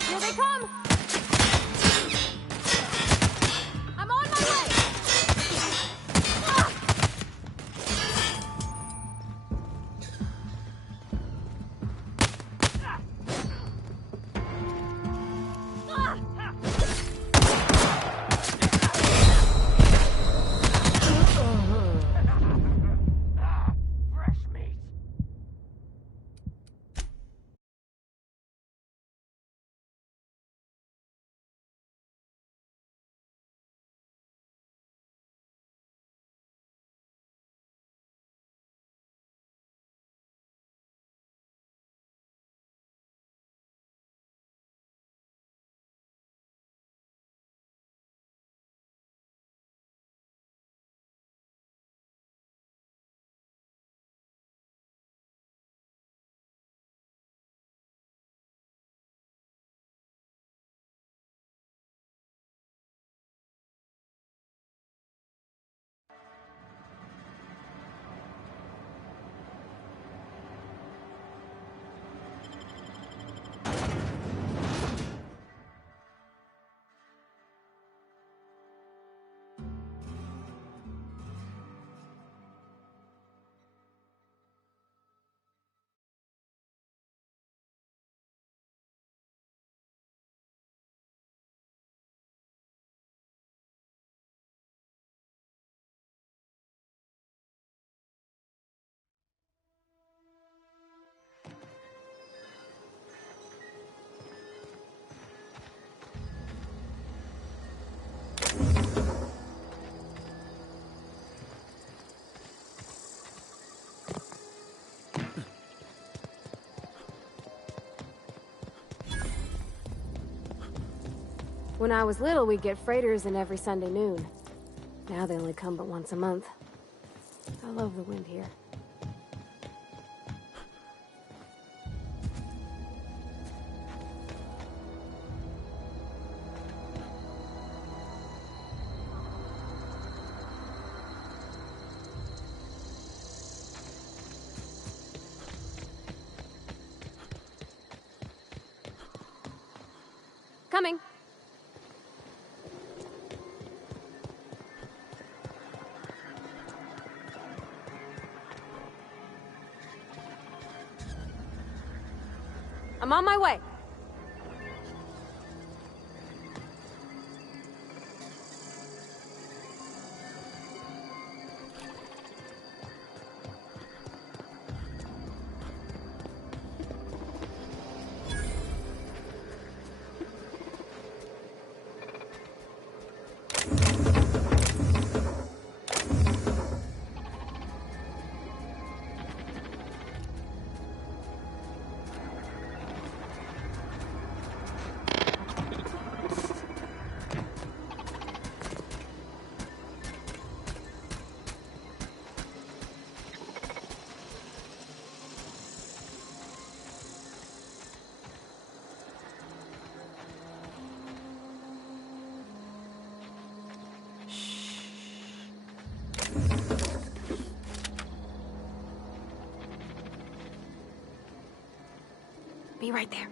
Here they come! When I was little, we'd get freighters in every Sunday noon. Now they only come but once a month. I love the wind here. Coming. I'm on my way. Be right there.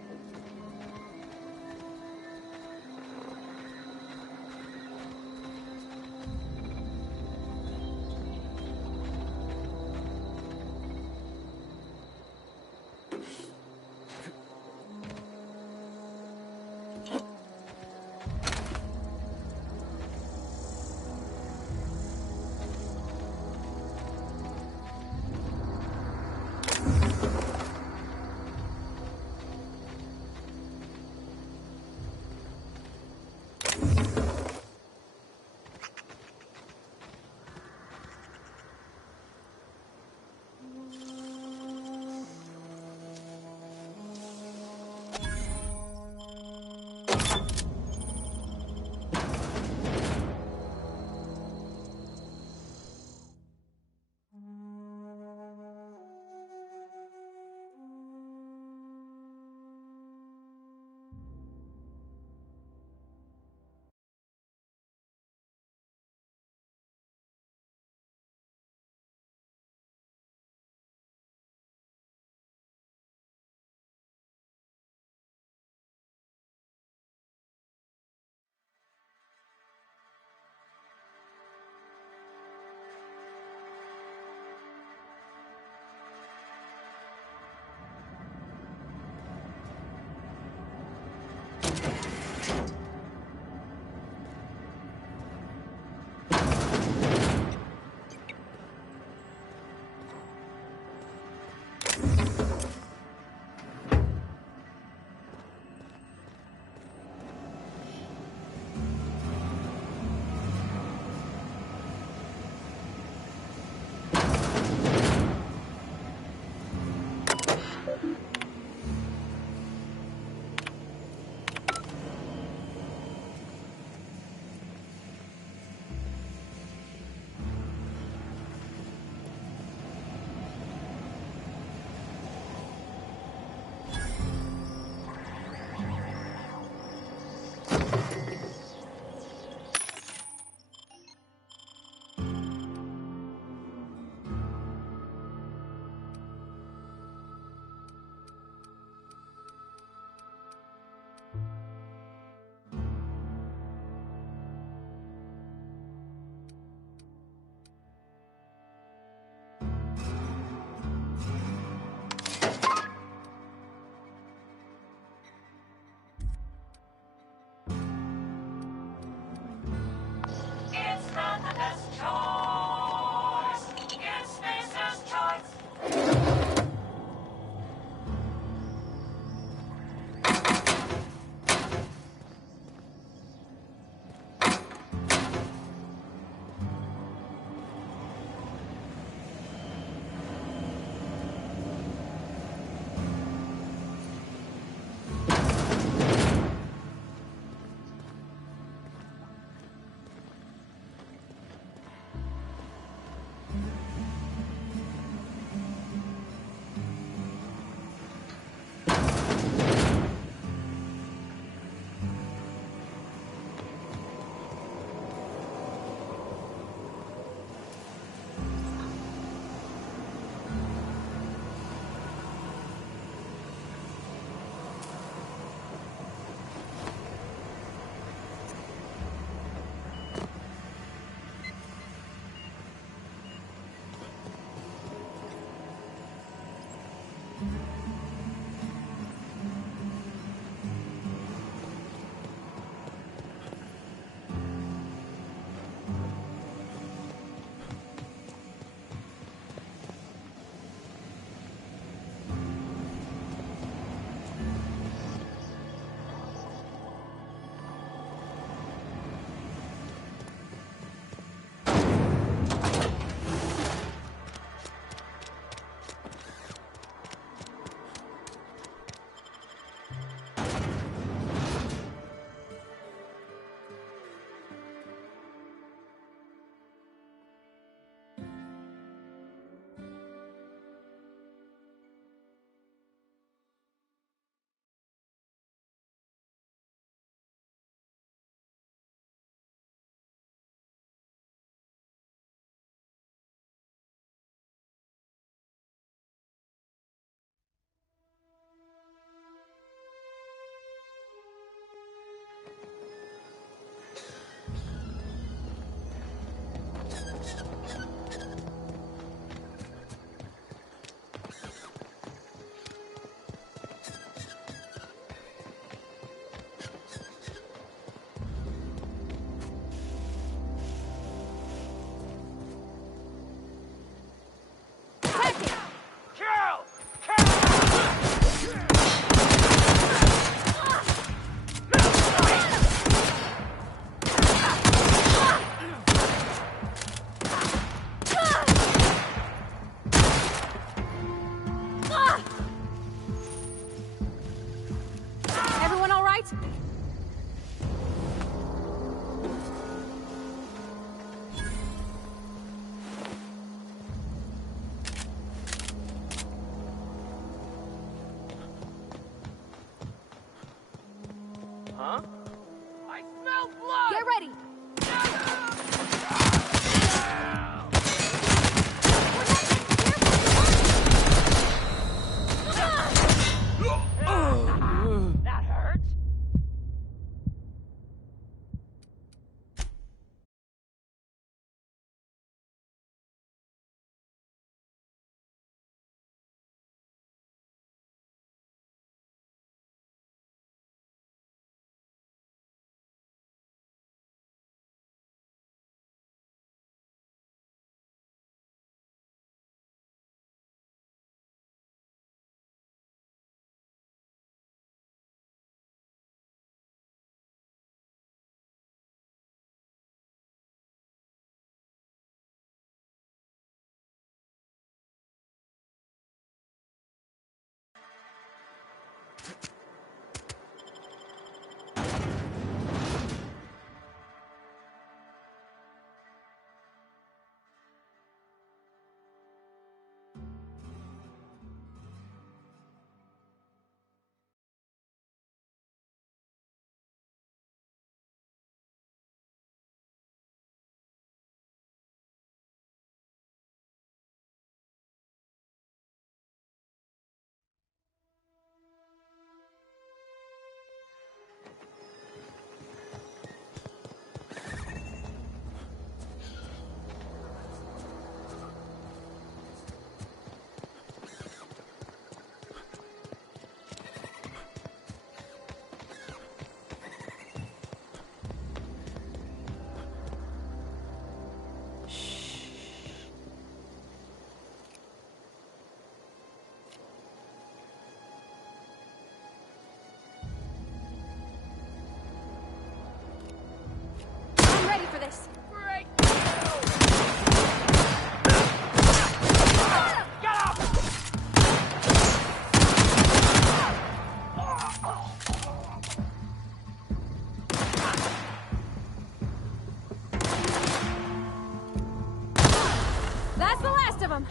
That's the last of them.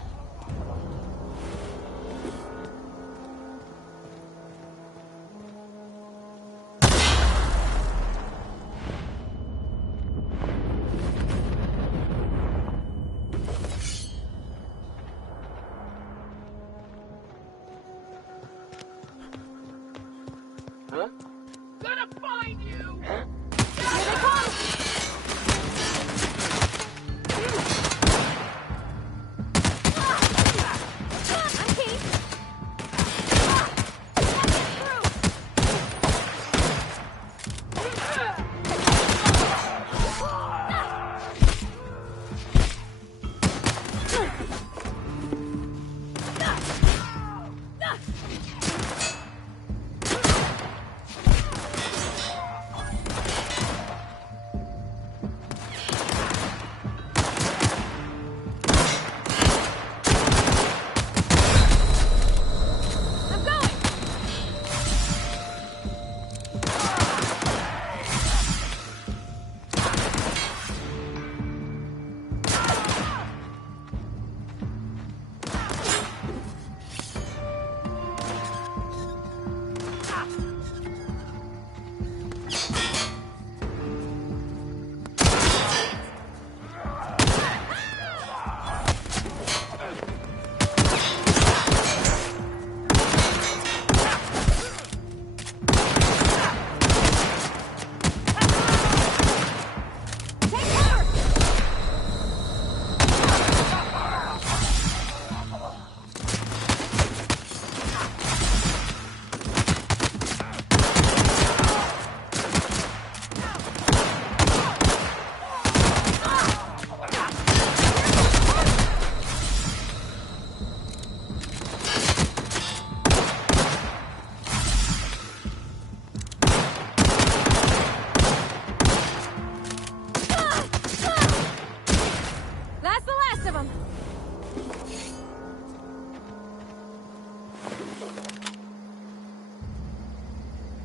Huh? Gonna find you! Here they come! I'm Keith.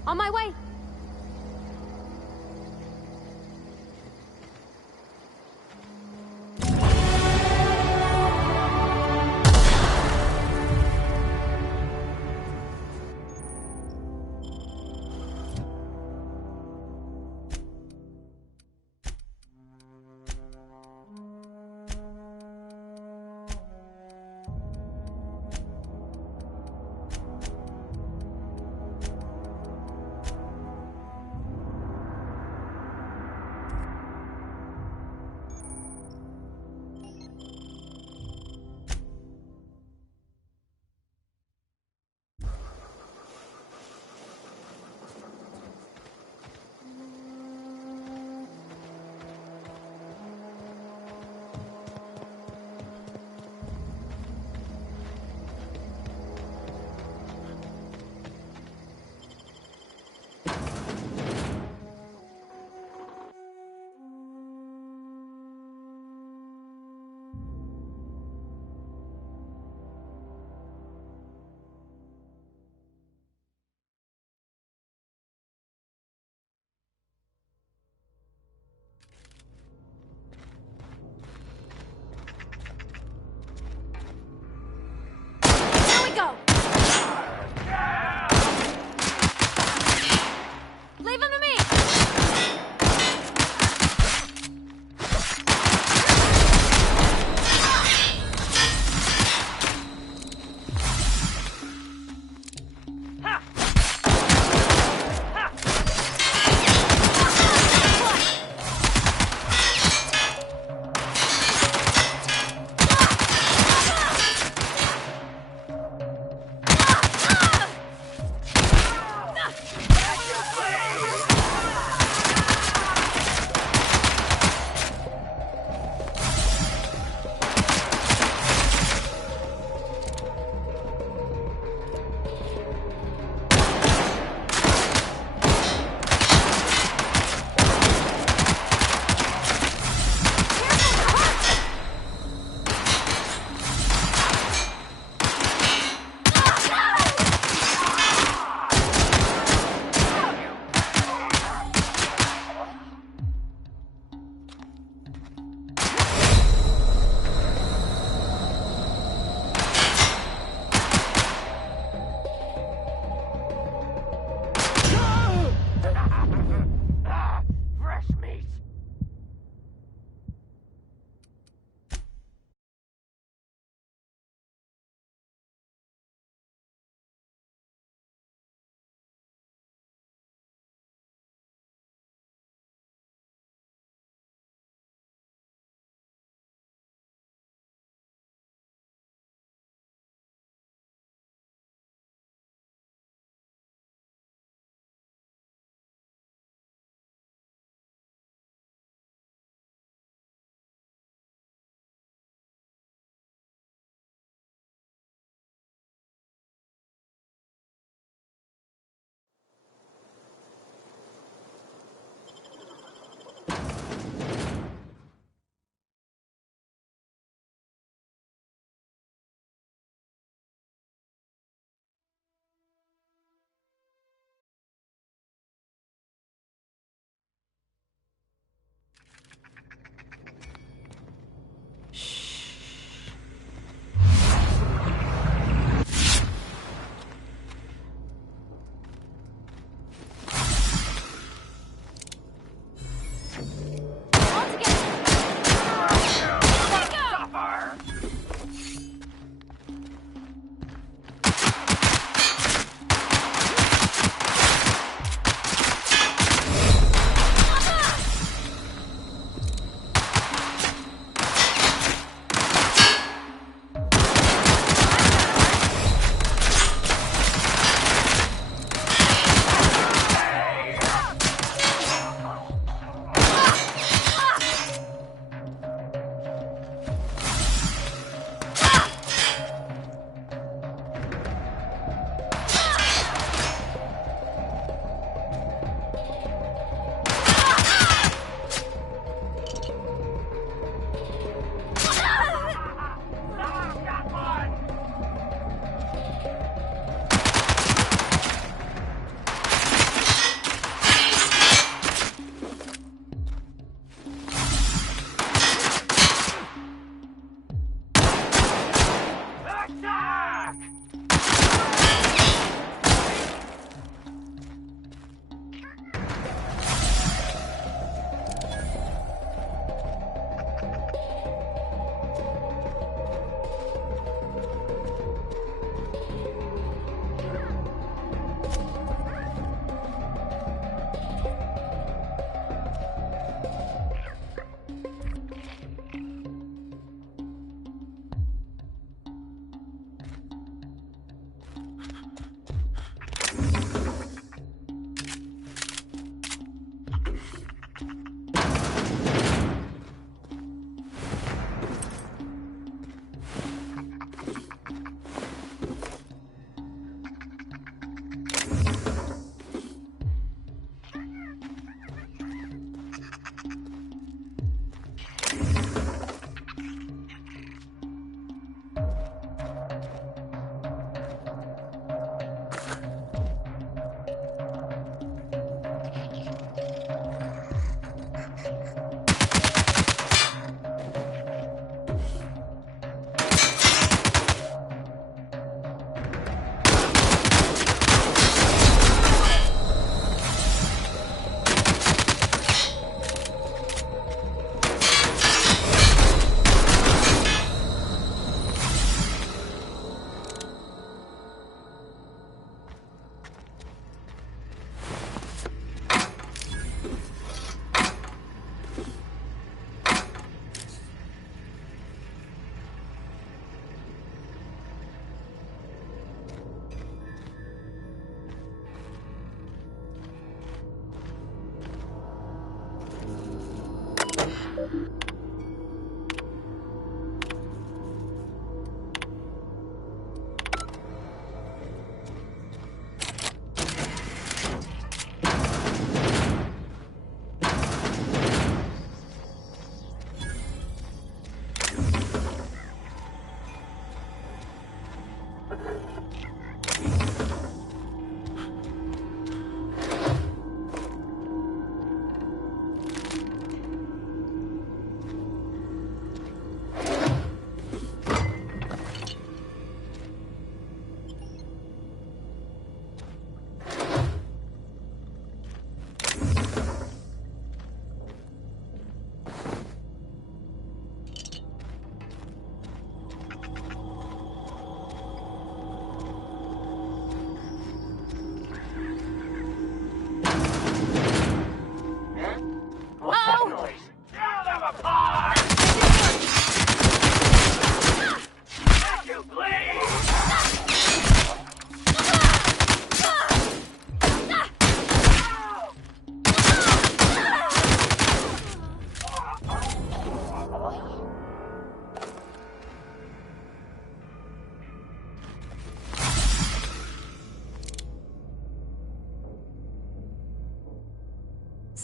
On my way.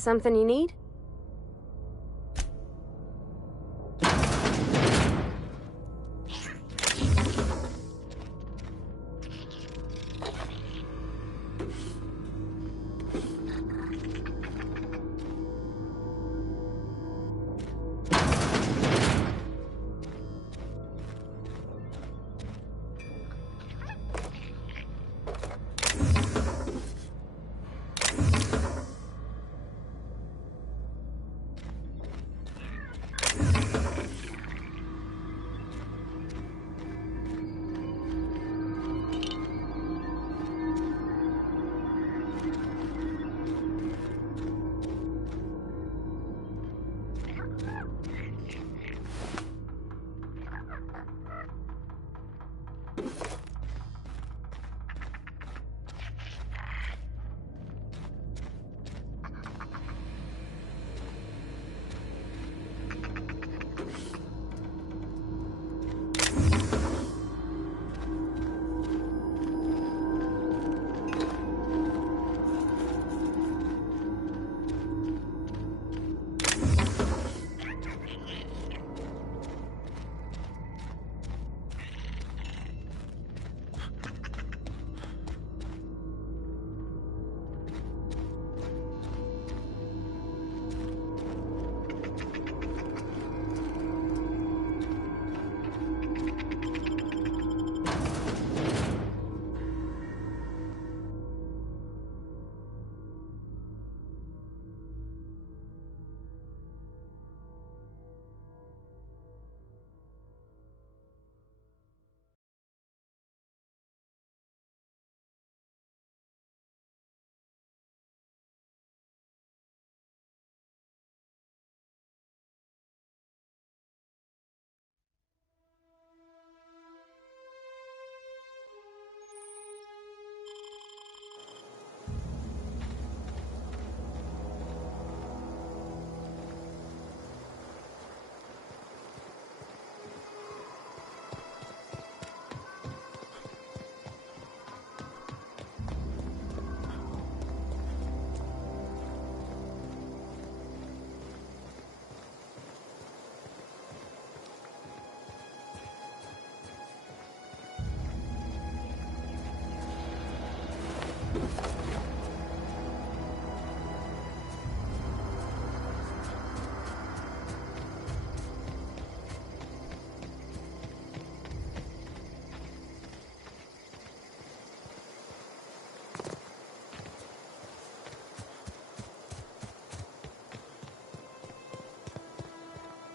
Something you need?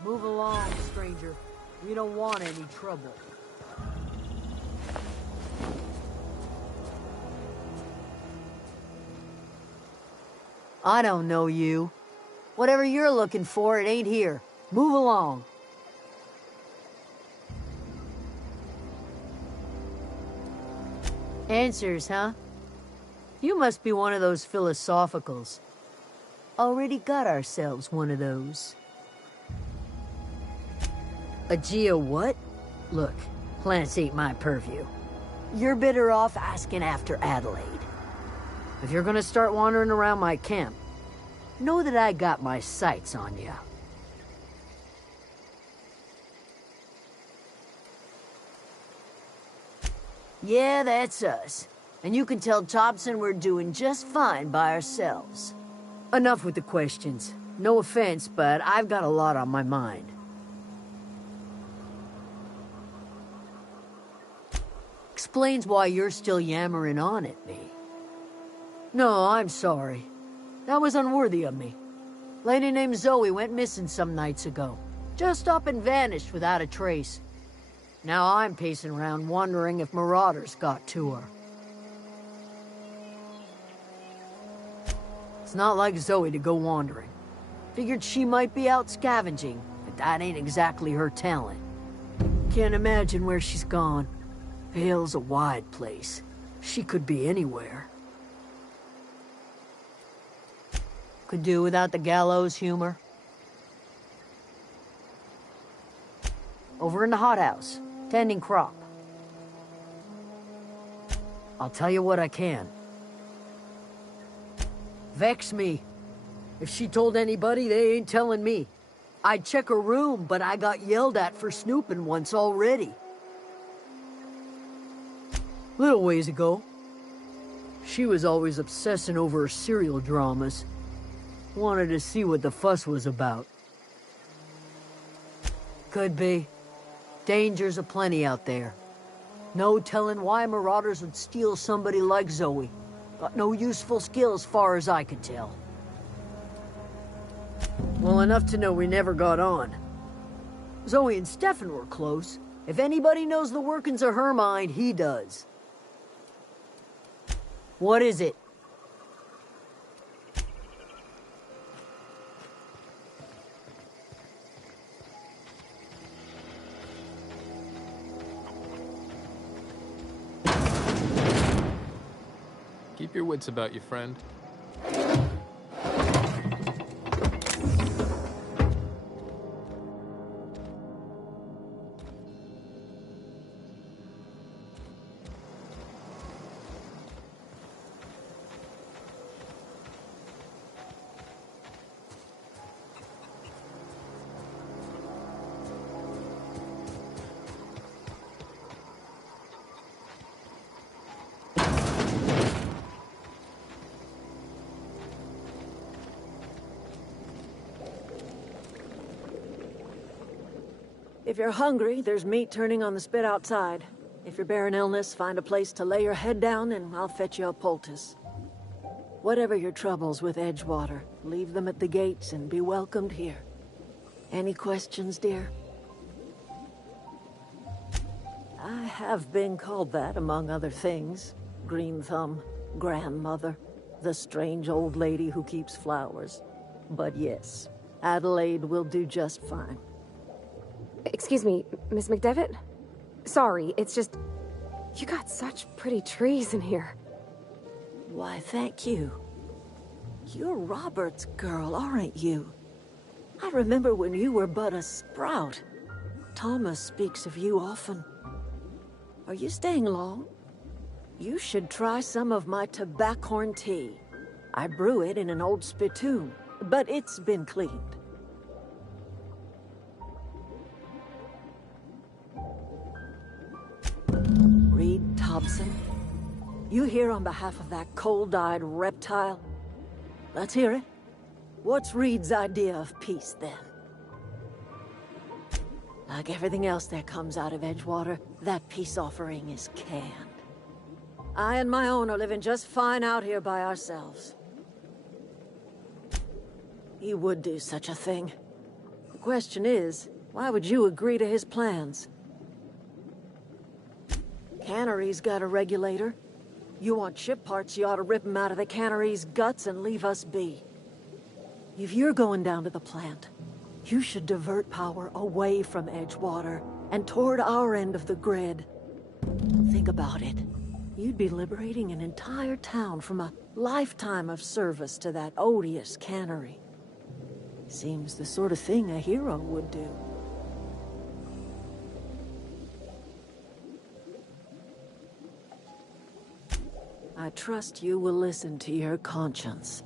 Move along, stranger. We don't want any trouble. I don't know you. Whatever you're looking for, it ain't here. Move along. Answers, huh? You must be one of those philosophicals. Already got ourselves one of those. A geo what? Look, plants ain't my purview. You're better off asking after Adelaide. If you're gonna start wandering around my camp, know that I got my sights on you. Yeah, that's us. And you can tell Thompson we're doing just fine by ourselves. Enough with the questions. No offense, but I've got a lot on my mind. Explains why you're still yammering on at me. No, I'm sorry. That was unworthy of me. Lady named Zoe went missing some nights ago. Just up and vanished without a trace. Now I'm pacing around wondering if marauders got to her. It's not like Zoe to go wandering. Figured she might be out scavenging, but that ain't exactly her talent. Can't imagine where she's gone. Vale's a wide place. She could be anywhere. Could do without the gallows humor. Over in the hothouse, tending crop. I'll tell you what I can. Vex me. If she told anybody, they ain't telling me. I'd check her room, but I got yelled at for snooping once already. Little ways ago. She was always obsessing over her serial dramas. Wanted to see what the fuss was about. Could be. Dangers aplenty out there. No telling why marauders would steal somebody like Zoe. Got no useful skills far as I could tell. Well, enough to know we never got on. Zoe and Stefan were close. If anybody knows the workings of her mind, he does. What is it? Keep your wits about you, friend. If you're hungry, there's meat turning on the spit outside. If you're bearing illness, find a place to lay your head down and I'll fetch you a poultice. Whatever your troubles with Edgewater, leave them at the gates and be welcomed here. Any questions, dear? I have been called that, among other things. Green Thumb, grandmother, the strange old lady who keeps flowers. But yes, Adelaide will do just fine. Excuse me, Miss McDevitt? Sorry, it's just... You got such pretty trees in here. Why, thank you. You're Robert's girl, aren't you? I remember when you were but a sprout. Thomas speaks of you often. Are you staying long? You should try some of my tobaccorn tea. I brew it in an old spittoon, but it's been cleaned. Reed Thompson? You here on behalf of that cold-eyed reptile? Let's hear it. What's Reed's idea of peace, then? Like everything else that comes out of Edgewater, that peace offering is canned. I and my own are living just fine out here by ourselves. He would do such a thing. The question is, why would you agree to his plans? Cannery's got a regulator. You want ship parts, you ought to rip them out of the cannery's guts and leave us be. If you're going down to the plant, you should divert power away from Edgewater and toward our end of the grid. Think about it. You'd be liberating an entire town from a lifetime of service to that odious cannery. Seems the sort of thing a hero would do. I trust you will listen to your conscience.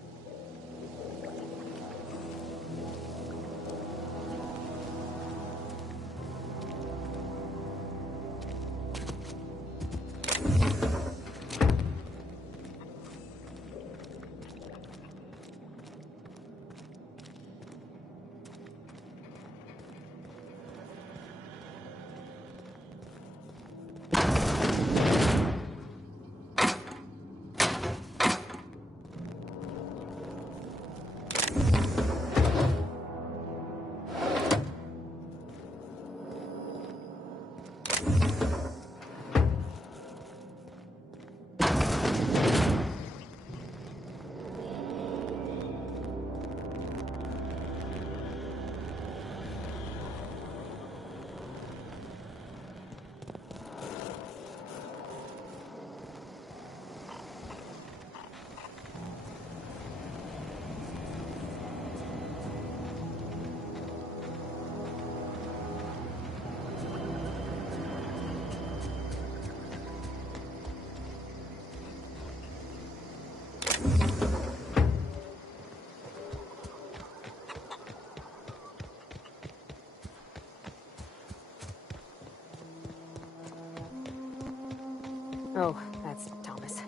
Oh, that's Thomas.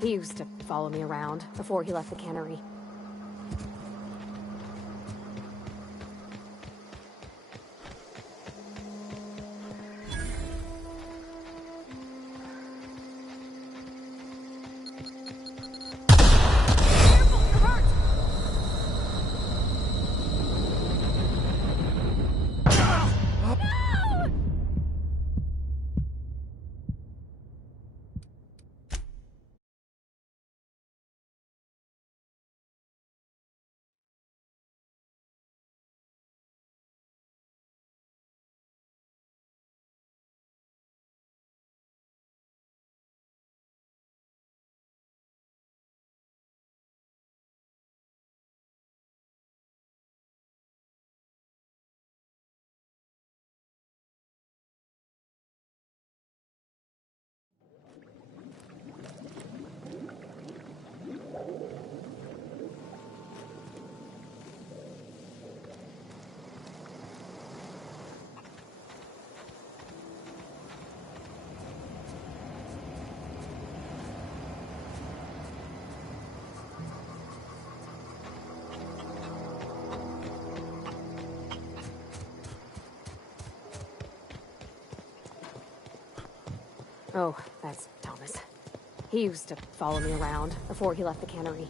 He used to follow me around before he left the cannery. Oh, that's Thomas. He used to follow me around before he left the cannery.